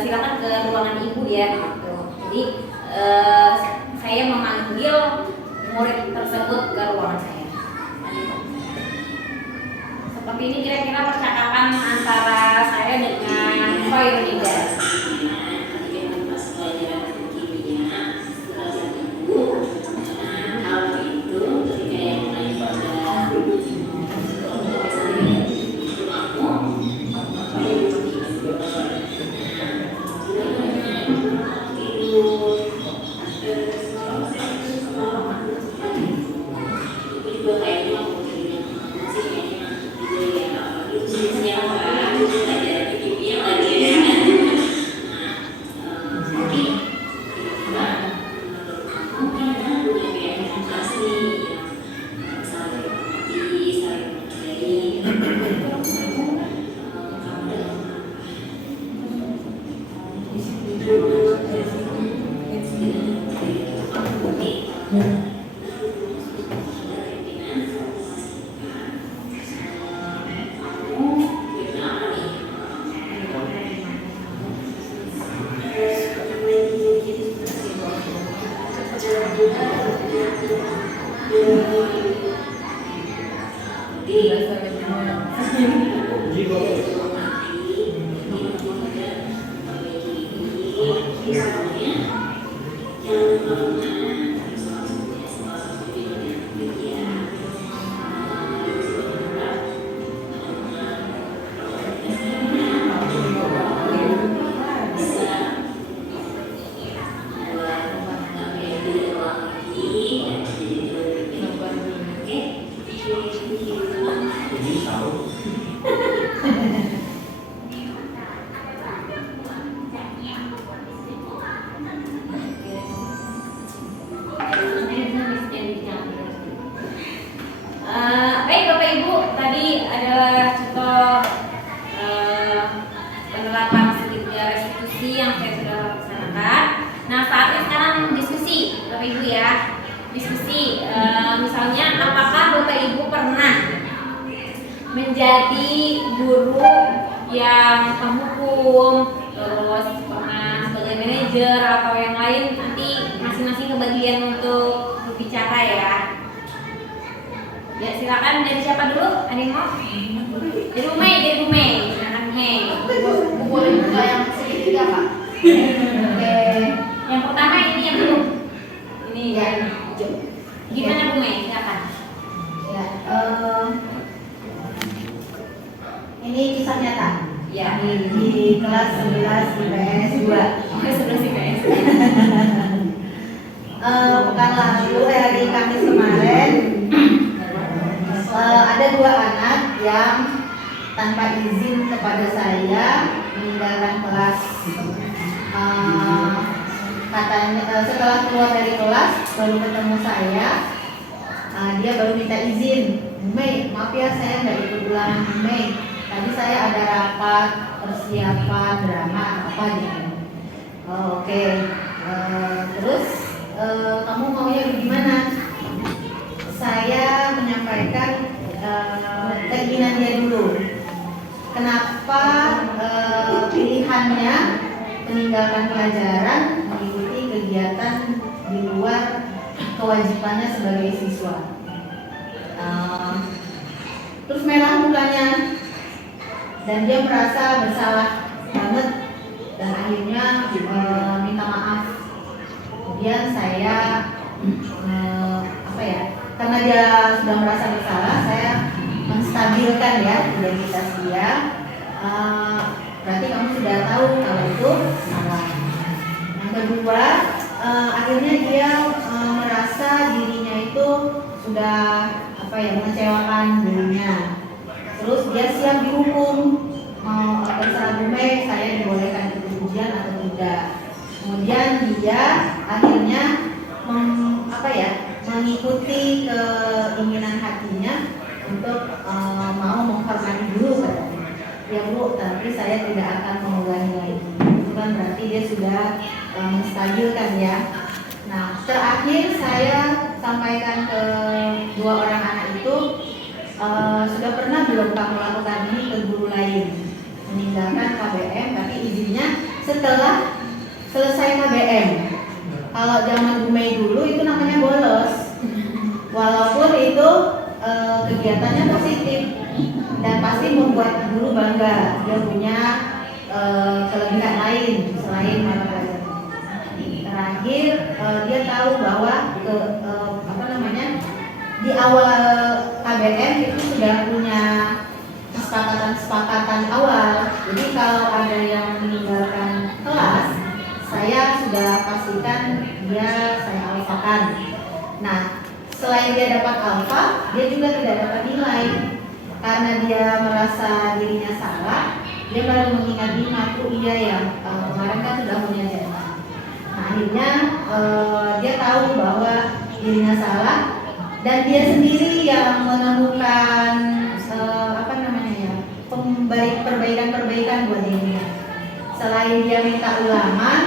silakan ke ruangan ibu ya. Gitu. Jadi saya memanggil murid tersebut ke ruangan saya. Seperti ini kira-kira percakapan antara saya dengan Khoirunida. Baik Bapak Ibu, tadi adalah contoh penerapan segitiga restitusi yang saya sudah laksanakan. Nah saatnya sekarang diskusi Bapak Ibu ya. Diskusi, misalnya apakah Bapak Ibu pernah menjadi guru yang penghukum, terus pernah sebagai manajer atau yang lain, nanti masing-masing kebagian untuk Sarah ya. Ya silakan, dari siapa dulu? Ada yang mau? Dari Umay, silakan Umay. Boleh buka yang segitiga Pak? Oke. Yang pertama ini yang belum. Ini Ya. Gimana Umay? Silakan. Ya, ini kisah nyata. Ya. Di kelas 11 IPS 2. Oke, sebelah sih guys. Pekan lalu hari Kamis kemarin ada 2 anak yang tanpa izin kepada saya meninggalkan kelas. Katanya setelah keluar dari kelas baru ketemu saya, dia baru minta izin. Mei, maaf ya saya nggak ikut ulangan Mei. Tadi saya ada rapat persiapan drama apa gitu. Oh, oke. Terus kamu maunya gimana? Saya menyampaikan keinginan dia dulu. Kenapa pilihannya meninggalkan pelajaran mengikuti kegiatan di luar kewajibannya sebagai siswa? Terus merah mukanya dan dia merasa bersalah banget dan akhirnya minta maaf. Kemudian saya karena dia sudah merasa bersalah, saya menstabilkan ya identitas dia. Berarti kamu sudah tahu kalau itu salah. Yang kedua, akhirnya dia merasa dirinya itu sudah mengecewakan dirinya. Terus dia siap dihukum. Mau terserah Bume, saya dibolehkan ikut ujian atau tidak. Kemudian dia akhirnya mengikuti keinginan hatinya untuk mau menghormati dulu katanya. Ya Bu, tapi saya tidak akan mengulangi lagi. Itu kan berarti dia sudah menstabilkan ya. Nah, terakhir saya sampaikan ke 2 orang anak itu, sudah pernah belum kamu lakukan ini ke guru lain? Meninggalkan KBM, tapi izinnya setelah selesai KBM. Kalau zaman Bu Mei dulu itu namanya bolos. Walaupun itu kegiatannya positif dan pasti membuat guru bangga. Dia punya kelebihan lain selain mata pelajaran. Terakhir dia tahu bahwa di awal KBM itu sudah punya kesepakatan awal. Jadi kalau ada yang meninggalkan kelas, saya sudah pastikan saya alfakan. Nah, selain dia dapat alfa, dia juga tidak dapat nilai. Karena dia merasa dirinya salah, dia baru mengingat aku iya ya, kemarin kan sudah punya janji. Nah, akhirnya dia tahu bahwa dirinya salah dan dia sendiri yang menemukan perbaikan buat dirinya. Selain dia minta ulangan,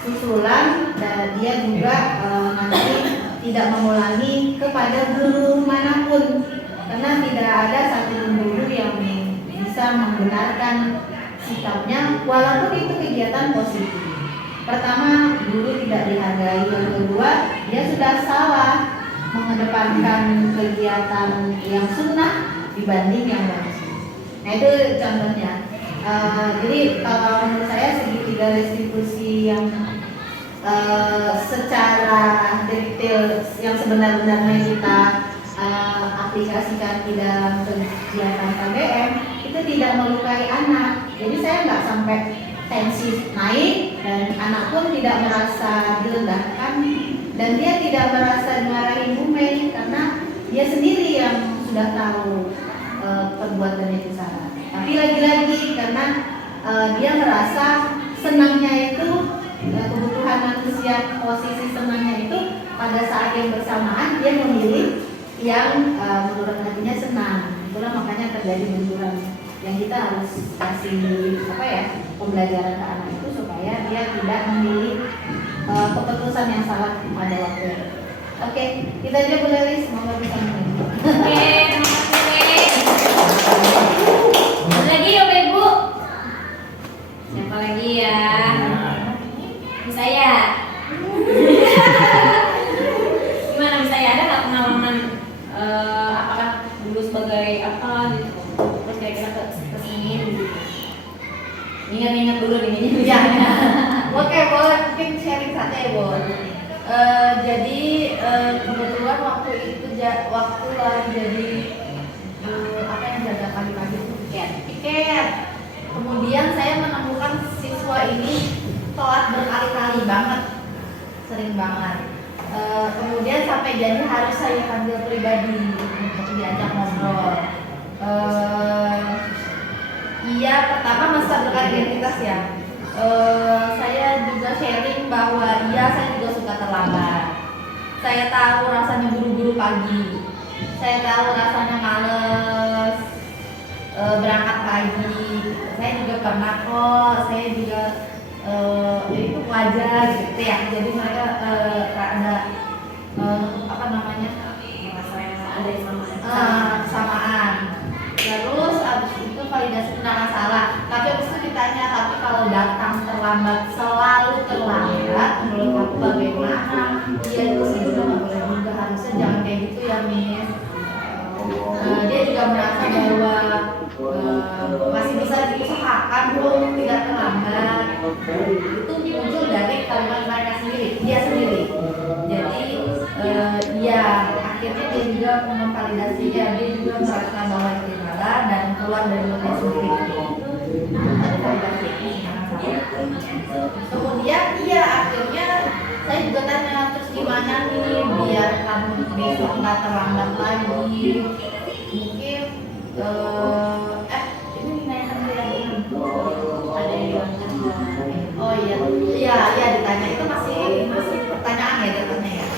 susulan, dan dia juga nanti tidak mengulangi kepada guru manapun, karena tidak ada satu guru yang bisa membenarkan sikapnya walaupun itu kegiatan positif. Pertama, guru tidak dihargai. Yang kedua, dia sudah salah mengedepankan kegiatan yang sunnah dibanding yang wajib. Nah, itu contohnya. Jadi kalau menurut saya segitiga restitusi yang secara detail yang sebenar-benarnya kita aplikasikan di dalam kegiatan KBM itu tidak melukai anak. Jadi saya nggak sampai tensi naik dan anak pun tidak merasa direndahkan dan dia tidak merasa dimarahin Bu Mei karena dia sendiri yang sudah tahu perbuatannya itu salah. Tapi lagi-lagi karena dia merasa senangnya itu kebutuhan manusia, posisi senangnya itu pada saat yang bersamaan dia memilih yang menurut hatinya senang. Itulah makanya terjadi benturan yang kita harus kasih pembelajaran ke anak itu supaya dia tidak memilih keputusan yang salah pada waktu itu. Oke, kita aja Bu Lelis, semoga bisa mengerti. Oke, terima kasih. Lagi ya Bapak Ibu. Siapa lagi ya? Saya. Gimana saya ada nggak? pengalaman apakah dulu sebagai apa gitu, terus kira-kira kesini gitu. Ingat-ingat dulu nih. Ya. Oke, boleh mungkin sharing satu ya, Bon. Jadi kebetulan waktu itu waktu lagi jadi apa yang jaga pagi-pagi itu piket. Kemudian saya menemukan siswa ini telat berkali-kali banget, sering banget. Kemudian sampai jadi harus saya panggil pribadi untuk diajak ngobrol. Iya, pertama masalah identitas ya. Saya juga sharing bahwa saya juga suka terlambat. Saya tahu rasanya buru-buru pagi. Saya tahu rasanya males berangkat pagi. Saya juga pernah kok. Saya juga itu wajar gitu ya. Jadi mereka ada apa namanya? Ada yang samaan. Terus abis itu validasi tidak masalah. Tapi abis itu ditanya, tapi kalau datang terlambat, selalu terlambat, menurut aku bagaimana? Dia itu sih udah nggak boleh juga, harusnya jangan kayak gitu ya, Miss. Dia juga merasa bahwa masih bisa diusahakan belum tidak terlambat. Itu muncul dari kalimat mereka sendiri, dia sendiri. Jadi ya akhirnya dia juga memvalidasi ya, dia juga merasa bahwa itu benar dan keluar dari mulutnya sendiri. Kemudian akhirnya saya juga tanya, terus gimana nih biar kamu besok nggak terlambat lagi? Mungkin ini menanyakan ada yang oh iya ditanya itu masih pertanyaan ya datanya ya.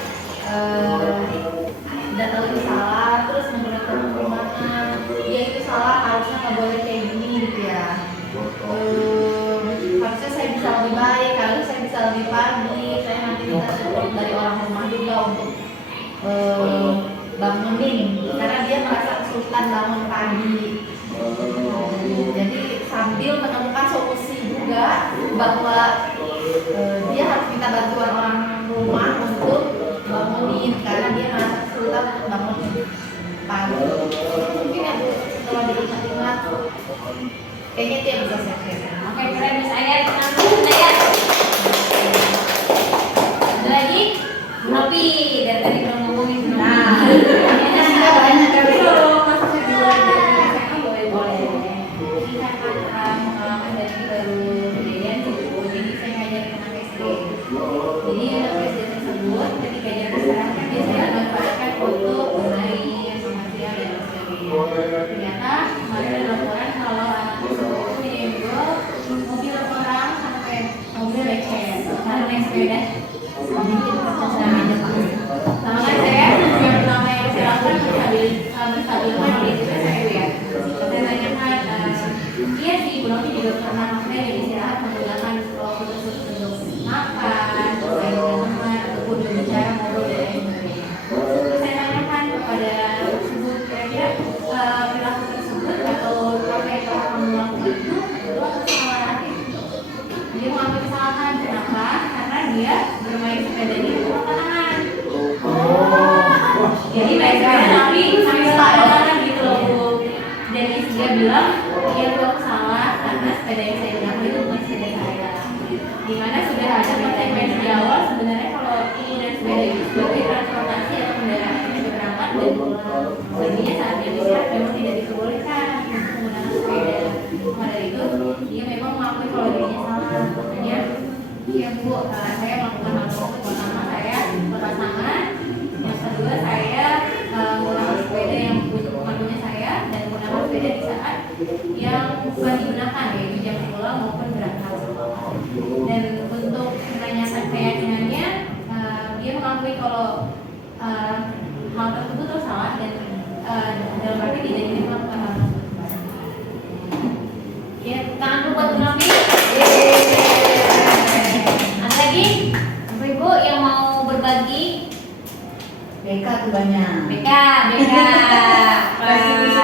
Data itu salah, terus menurut kamu gimana? Ya itu salah, harusnya nggak boleh kayak gini gitu ya. Harusnya saya bisa lebih baik, harusnya saya bisa lebih pagi. Saya nanti minta support dari orang rumah juga untuk bangunin, karena dia merasa kesulitan bangun pagi. Jadi sambil menemukan solusi juga bahwa dia harus minta bantuan orang rumah untuk bangunin, karena dia merasa kesulitan untuk bangun pagi. Mungkin ya Bu, setelah diingat-ingat kayaknya dia bisa share. Oke, keren Miss Ayat. Saya. Ada lagi? Nopi, dari tadi belum ngomongin. Nah, ini sudah banyak kali masuk di luar dari SMA boleh. Ini kan pengalaman dari baru kejadian sih, Bu. Jadi saya ngajarin anak SD. Jadi anak SD tersebut ketika jam istirahat kan biasanya dimanfaatkan untuk bermain sama siang dan sebagainya. Ternyata kemarin ada laporan kalau anak tersebut menyenggol mobil orang sampai mobil lecet karena naik sepeda. Bikin percakapan aja Pak. Sama kan saya juga pertama yang saya lakukan menstabilkan diri saya lihat. Saya tanyakan, iya sih Bu Novi juga pernah maksudnya jadi istirahat menggunakan waktu tersebut untuk makan, main dengan teman, ataupun berbicara ngobrol dan lain sebagainya. Terus saya tanyakan kepada tersebut, kira-kira perilaku tersebut atau apa yang telah kamu lakukan itu kesalahan itu. Dia mengambil kesalahan, kenapa? Karena dia bermain sepeda di tangan. Jadi main sepeda tapi sambil tangan gitu loh Bu. Dan dia bilang, iya Bu aku salah karena sepeda yang saya gunakan itu bukan sepeda saya. Dimana sudah ada konsekuensi di awal sebenarnya kalau penggunaan sepeda itu sebagai transportasi atau kendaraan yang berangkat dan sebenarnya saat dia istirahat memang tidak diperbolehkan untuk menggunakan sepeda. Maka dari itu dia memang mengakui kalau dirinya salah. Makanya ya Bu, saya melakukan hal tersebut. Pertama saya berpasangan, yang kedua saya menggunakan sepeda yang bukan punya saya dan menggunakan sepeda di saat yang bukan digunakan, yaitu jam pulang maupun berangkat. Dan untuk menanyakan keyakinannya, dia mengakui kalau hal tersebut itu salah dan dalam arti tidak ingin melakukan hal tersebut. Ya, tangan dulu buat Bu Novi. Ada lagi? Bapak Ibu yang mau berbagi? BK tuh banyak. BK.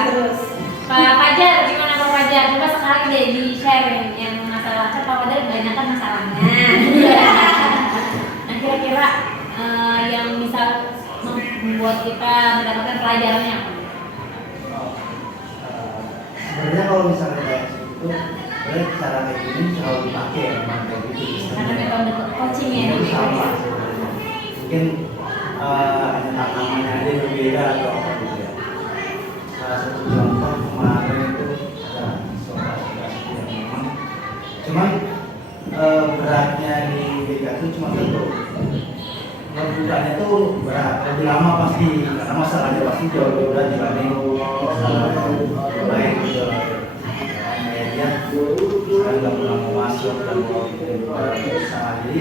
Terus. Pak Fajar, gimana Pak Fajar? Coba sekali deh di-share yang masalah. Kan Pak Fajar banyak kan masalahnya. Nah kira-kira yang bisa membuat membuat kita mendapatkan pelajarannya? Sebenarnya kalau misalnya kayak itu sebenarnya cara kayak gini selalu dipakai memang kayak gitu Karena sistemnya. metode coaching ya. Itu sama sebenarnya. Mungkin hanya tantangannya aja yang berbeda atau apa gitu ya. Salah satu contoh kemarin itu ada seorang yang memang cuman beratnya di BK itu cuma satu. Bukannya tuh berat, lebih lama pasti karena masalahnya pasti jauh lebih berat dibanding masalah yang lain gitu. Kayak dia kan nggak pernah mau masuk dan mau berusaha. Jadi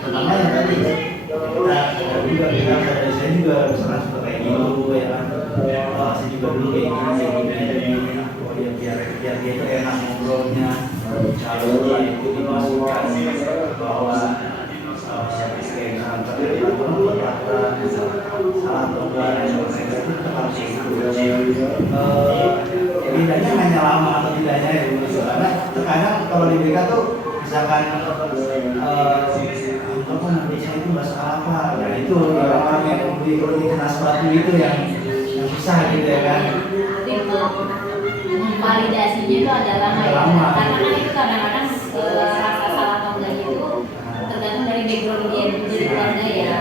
pertama yang tadi kita juga bilang dari saya juga misalkan suka kayak gitu ya kan. Saya juga dulu kayak gini. Oh ya biar dia itu enak ngobrolnya. Lalu dia itu dimasukkan bahwa salah perbuatan yang berbeda itu tetap bedanya hanya lama atau tidaknya ya karena terkadang kalau di BK tuh misalkan untuk menurut saya itu nggak salah apa ya itu orang-orang yang lebih kena sepatu itu yang susah gitu ya kan. Itu validasinya itu agak lama ya. Karena kan itu kadang-kadang rasa salah atau enggaknya itu tergantung dari background dia dari keluarga ya.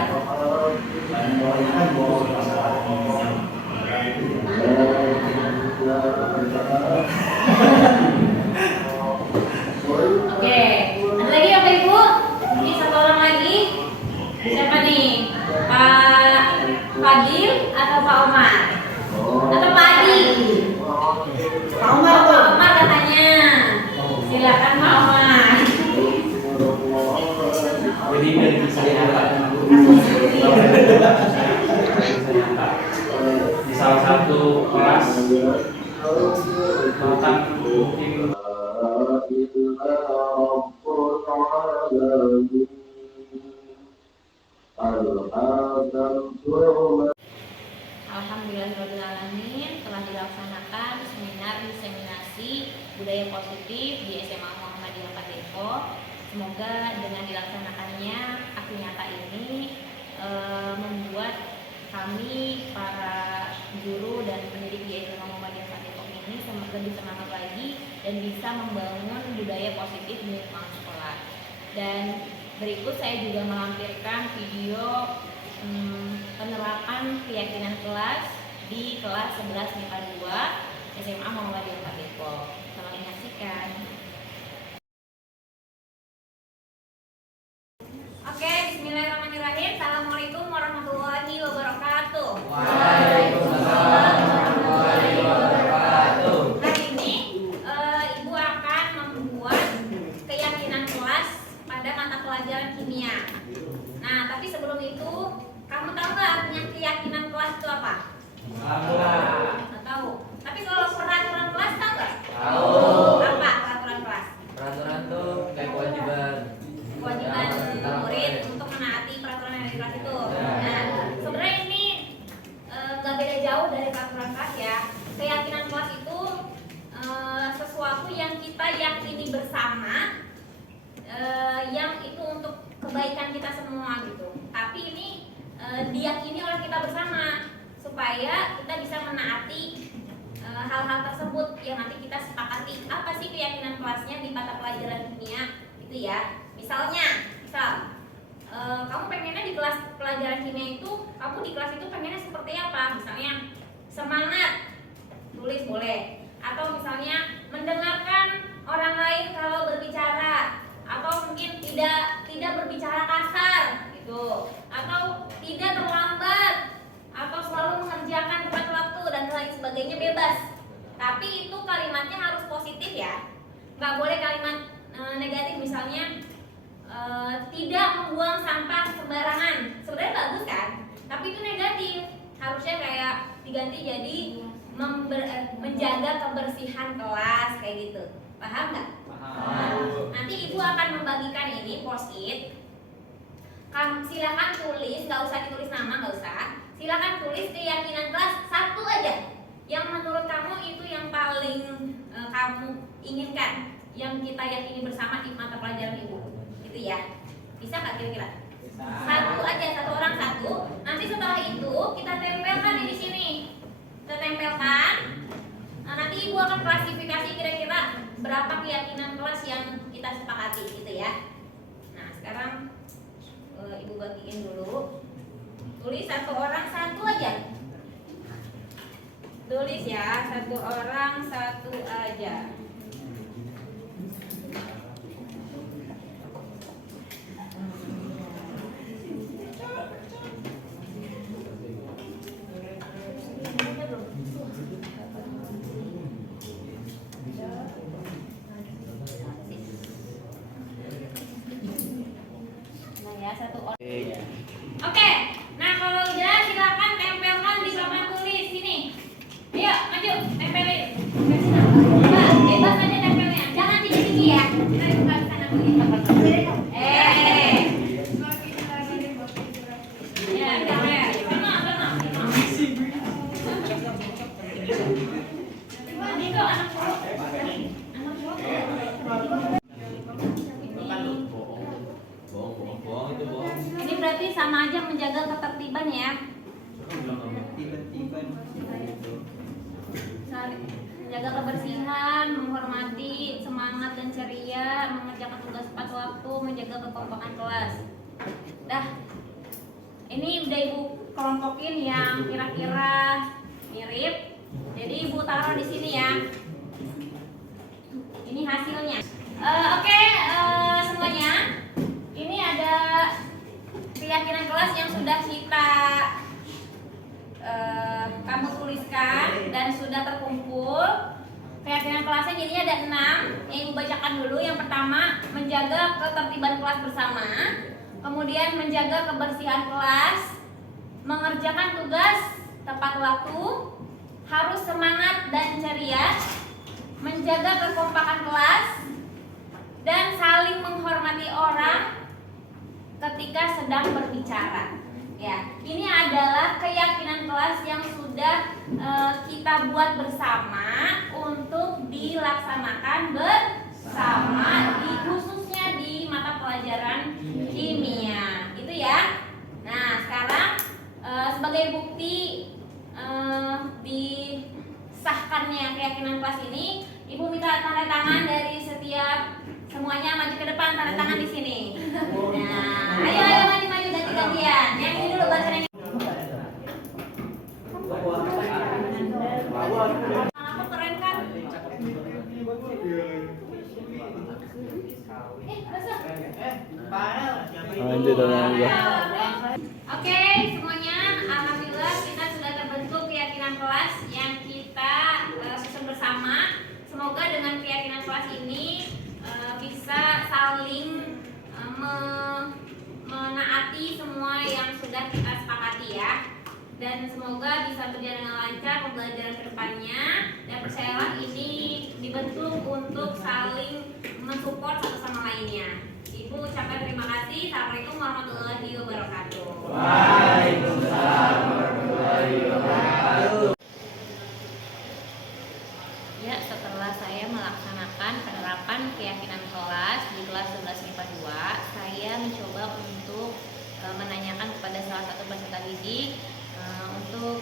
Oke, ada lagi Bapak Ibu? Mungkin satu orang lagi. Siapa nih? Pak Fadil atau Pak Omar? Atau Pak Adi? Pak Omar katanya. Silakan Pak Omar. Jadi dari saya angkat di salah satu kelas bahkan mungkin Alhamdulillahirrahmanirrahim telah dilaksanakan seminar diseminasi budaya positif di SMA Muhammadiyah Kota Depok. Semoga dengan dilaksanakannya aksi nyata ini membuat kami para guru dan pendidik di SMA Muhammadiyah Kota Depok ini lebih semangat lagi dan bisa membangun budaya positif di lingkungan sekolah. Dan berikut saya juga melampirkan video penerapan keyakinan kelas di kelas 11 MIPA 2 SMA Muhammadiyah Kota Depok. Selamat menyaksikan. Oke, bismillahirrahmanirrahim. Assalamualaikum warahmatullahi wabarakatuh. Waalaikumsalam warahmatullahi wabarakatuh. Hari ini Ibu akan membuat keyakinan kelas pada mata pelajaran kimia. Nah, tapi sebelum itu, kamu tahu nggak artinya keyakinan kelas itu apa? Nggak tahu. Tapi kalau peraturan kelas tahu nggak? Tahu. Apa peraturan kelas? Peraturan tuh kayak kewajiban. Kewajiban murid untuk menaati peraturan yang ada di kelas itu. Nah, sebenarnya ini nggak beda jauh dari peraturan kelas ya. Keyakinan kelas itu sesuatu yang kita yakini bersama, yang itu untuk kebaikan kita semua gitu. Tapi ini diyakini oleh kita bersama supaya kita bisa menaati hal-hal tersebut yang nanti kita sepakati. Apa sih keyakinan kelasnya di mata pelajaran kimia itu ya? Misalnya, kamu pengennya di kelas pelajaran kimia itu, kamu di kelas itu pengennya seperti apa? Misalnya semangat, tulis boleh. Atau misalnya mendengarkan orang lain kalau berbicara, atau mungkin tidak berbicara kasar gitu, atau tidak terlambat, atau selalu mengerjakan tepat waktu dan lain sebagainya, bebas. Tapi itu kalimatnya harus positif ya, nggak boleh kalimat negatif. Misalnya tidak membuang sampah sembarangan, sebenarnya bagus kan, tapi itu negatif. Harusnya kayak diganti jadi menjaga kebersihan kelas kayak gitu. Paham nggak? Nanti ibu akan membagikan ini post-it. Silakan tulis, nggak usah ditulis nama, nggak usah. Silakan tulis keyakinan kelas satu aja yang menurut kamu itu yang paling kamu inginkan, yang kita yakini bersama di mata pelajaran ibu, gitu ya. Bisa nggak kira-kira? Satu aja, satu orang satu. Nanti setelah itu kita tempel kita sepakati gitu ya. Nah sekarang ibu bagiin dulu. Tulis satu orang satu aja. Tulis ya, satu orang satu aja. Nah ya, satu orang. Oke, nah kalau udah silakan tempelkan di papan tulis sini. Ayo, maju, tempelin. Coba, bebas aja tempelnya. Jangan tinggi-tinggi ya. Kita buka di sana begini. Ya, tempel. Sana. Ini kok anak buruk. Ini berarti sama aja menjaga ketertiban ya. Menjaga kebersihan, menghormati, semangat dan ceria, mengerjakan tugas tepat waktu, menjaga kekompakan kelas. Dah, ini udah ibu kelompokin yang kira-kira mirip. Jadi ibu taruh di sini ya. Ini hasilnya. Oke, semuanya. Ini ada keyakinan kelas yang sudah kita kamu tuliskan dan sudah terkumpul. Keyakinan kelasnya jadinya ada 6 yang ibu bacakan dulu. Yang pertama, menjaga ketertiban kelas bersama. Kemudian menjaga kebersihan kelas, mengerjakan tugas tepat waktu, harus semangat dan ceria, menjaga kekompakan kelas, dan saling menghormati orang ketika sedang berbicara. Ya, ini adalah keyakinan kelas yang sudah kita buat bersama untuk dilaksanakan bersama khususnya di mata pelajaran kimia. Itu ya. Nah, sekarang sebagai bukti disahkannya keyakinan kelas ini, ibu minta tanda tangan dari setiap semuanya. Maju ke depan, tanda tangan di sini. Nah, ayo maju ganti-gantian. Yang ini dulu baca yang ini. Aku keren kan? Oke, semuanya, alhamdulillah kita sudah terbentuk keyakinan kelas yang kita susun bersama. Semoga dengan keyakinan kelas ini bisa saling menaati semua yang sudah kita sepakati ya. Dan semoga bisa berjalan dengan lancar pembelajaran kedepannya. Dan percayalah ini dibentuk untuk saling mensupport satu sama lainnya. Ibu ucapkan terima kasih. Assalamualaikum warahmatullahi wabarakatuh. Waalaikumsalam warahmatullahi wabarakatuh. Ya, setelah saya melaksanakan penerapan keyakinan kelas di kelas 11 MIPA 2, saya mencoba untuk menanyakan kepada salah satu peserta didik untuk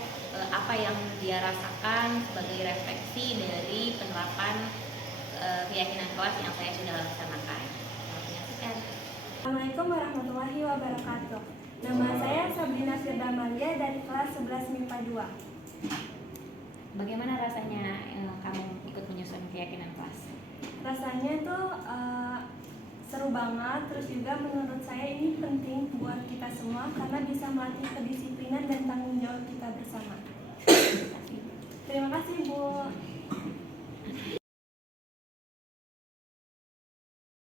apa yang dia rasakan sebagai refleksi dari penerapan keyakinan kelas yang saya sudah laksanakan. Menyaksikan. Assalamualaikum warahmatullahi wabarakatuh. Nama saya Sabrina Firdamalia dari kelas 11 MIPA 2. Bagaimana rasanya kamu ikut menyusun keyakinan kelas? Rasanya tuh seru banget, terus juga menurut saya ini penting buat kita semua karena bisa melatih kedisiplinan dan tanggung jawab kita bersama. Terima kasih Bu.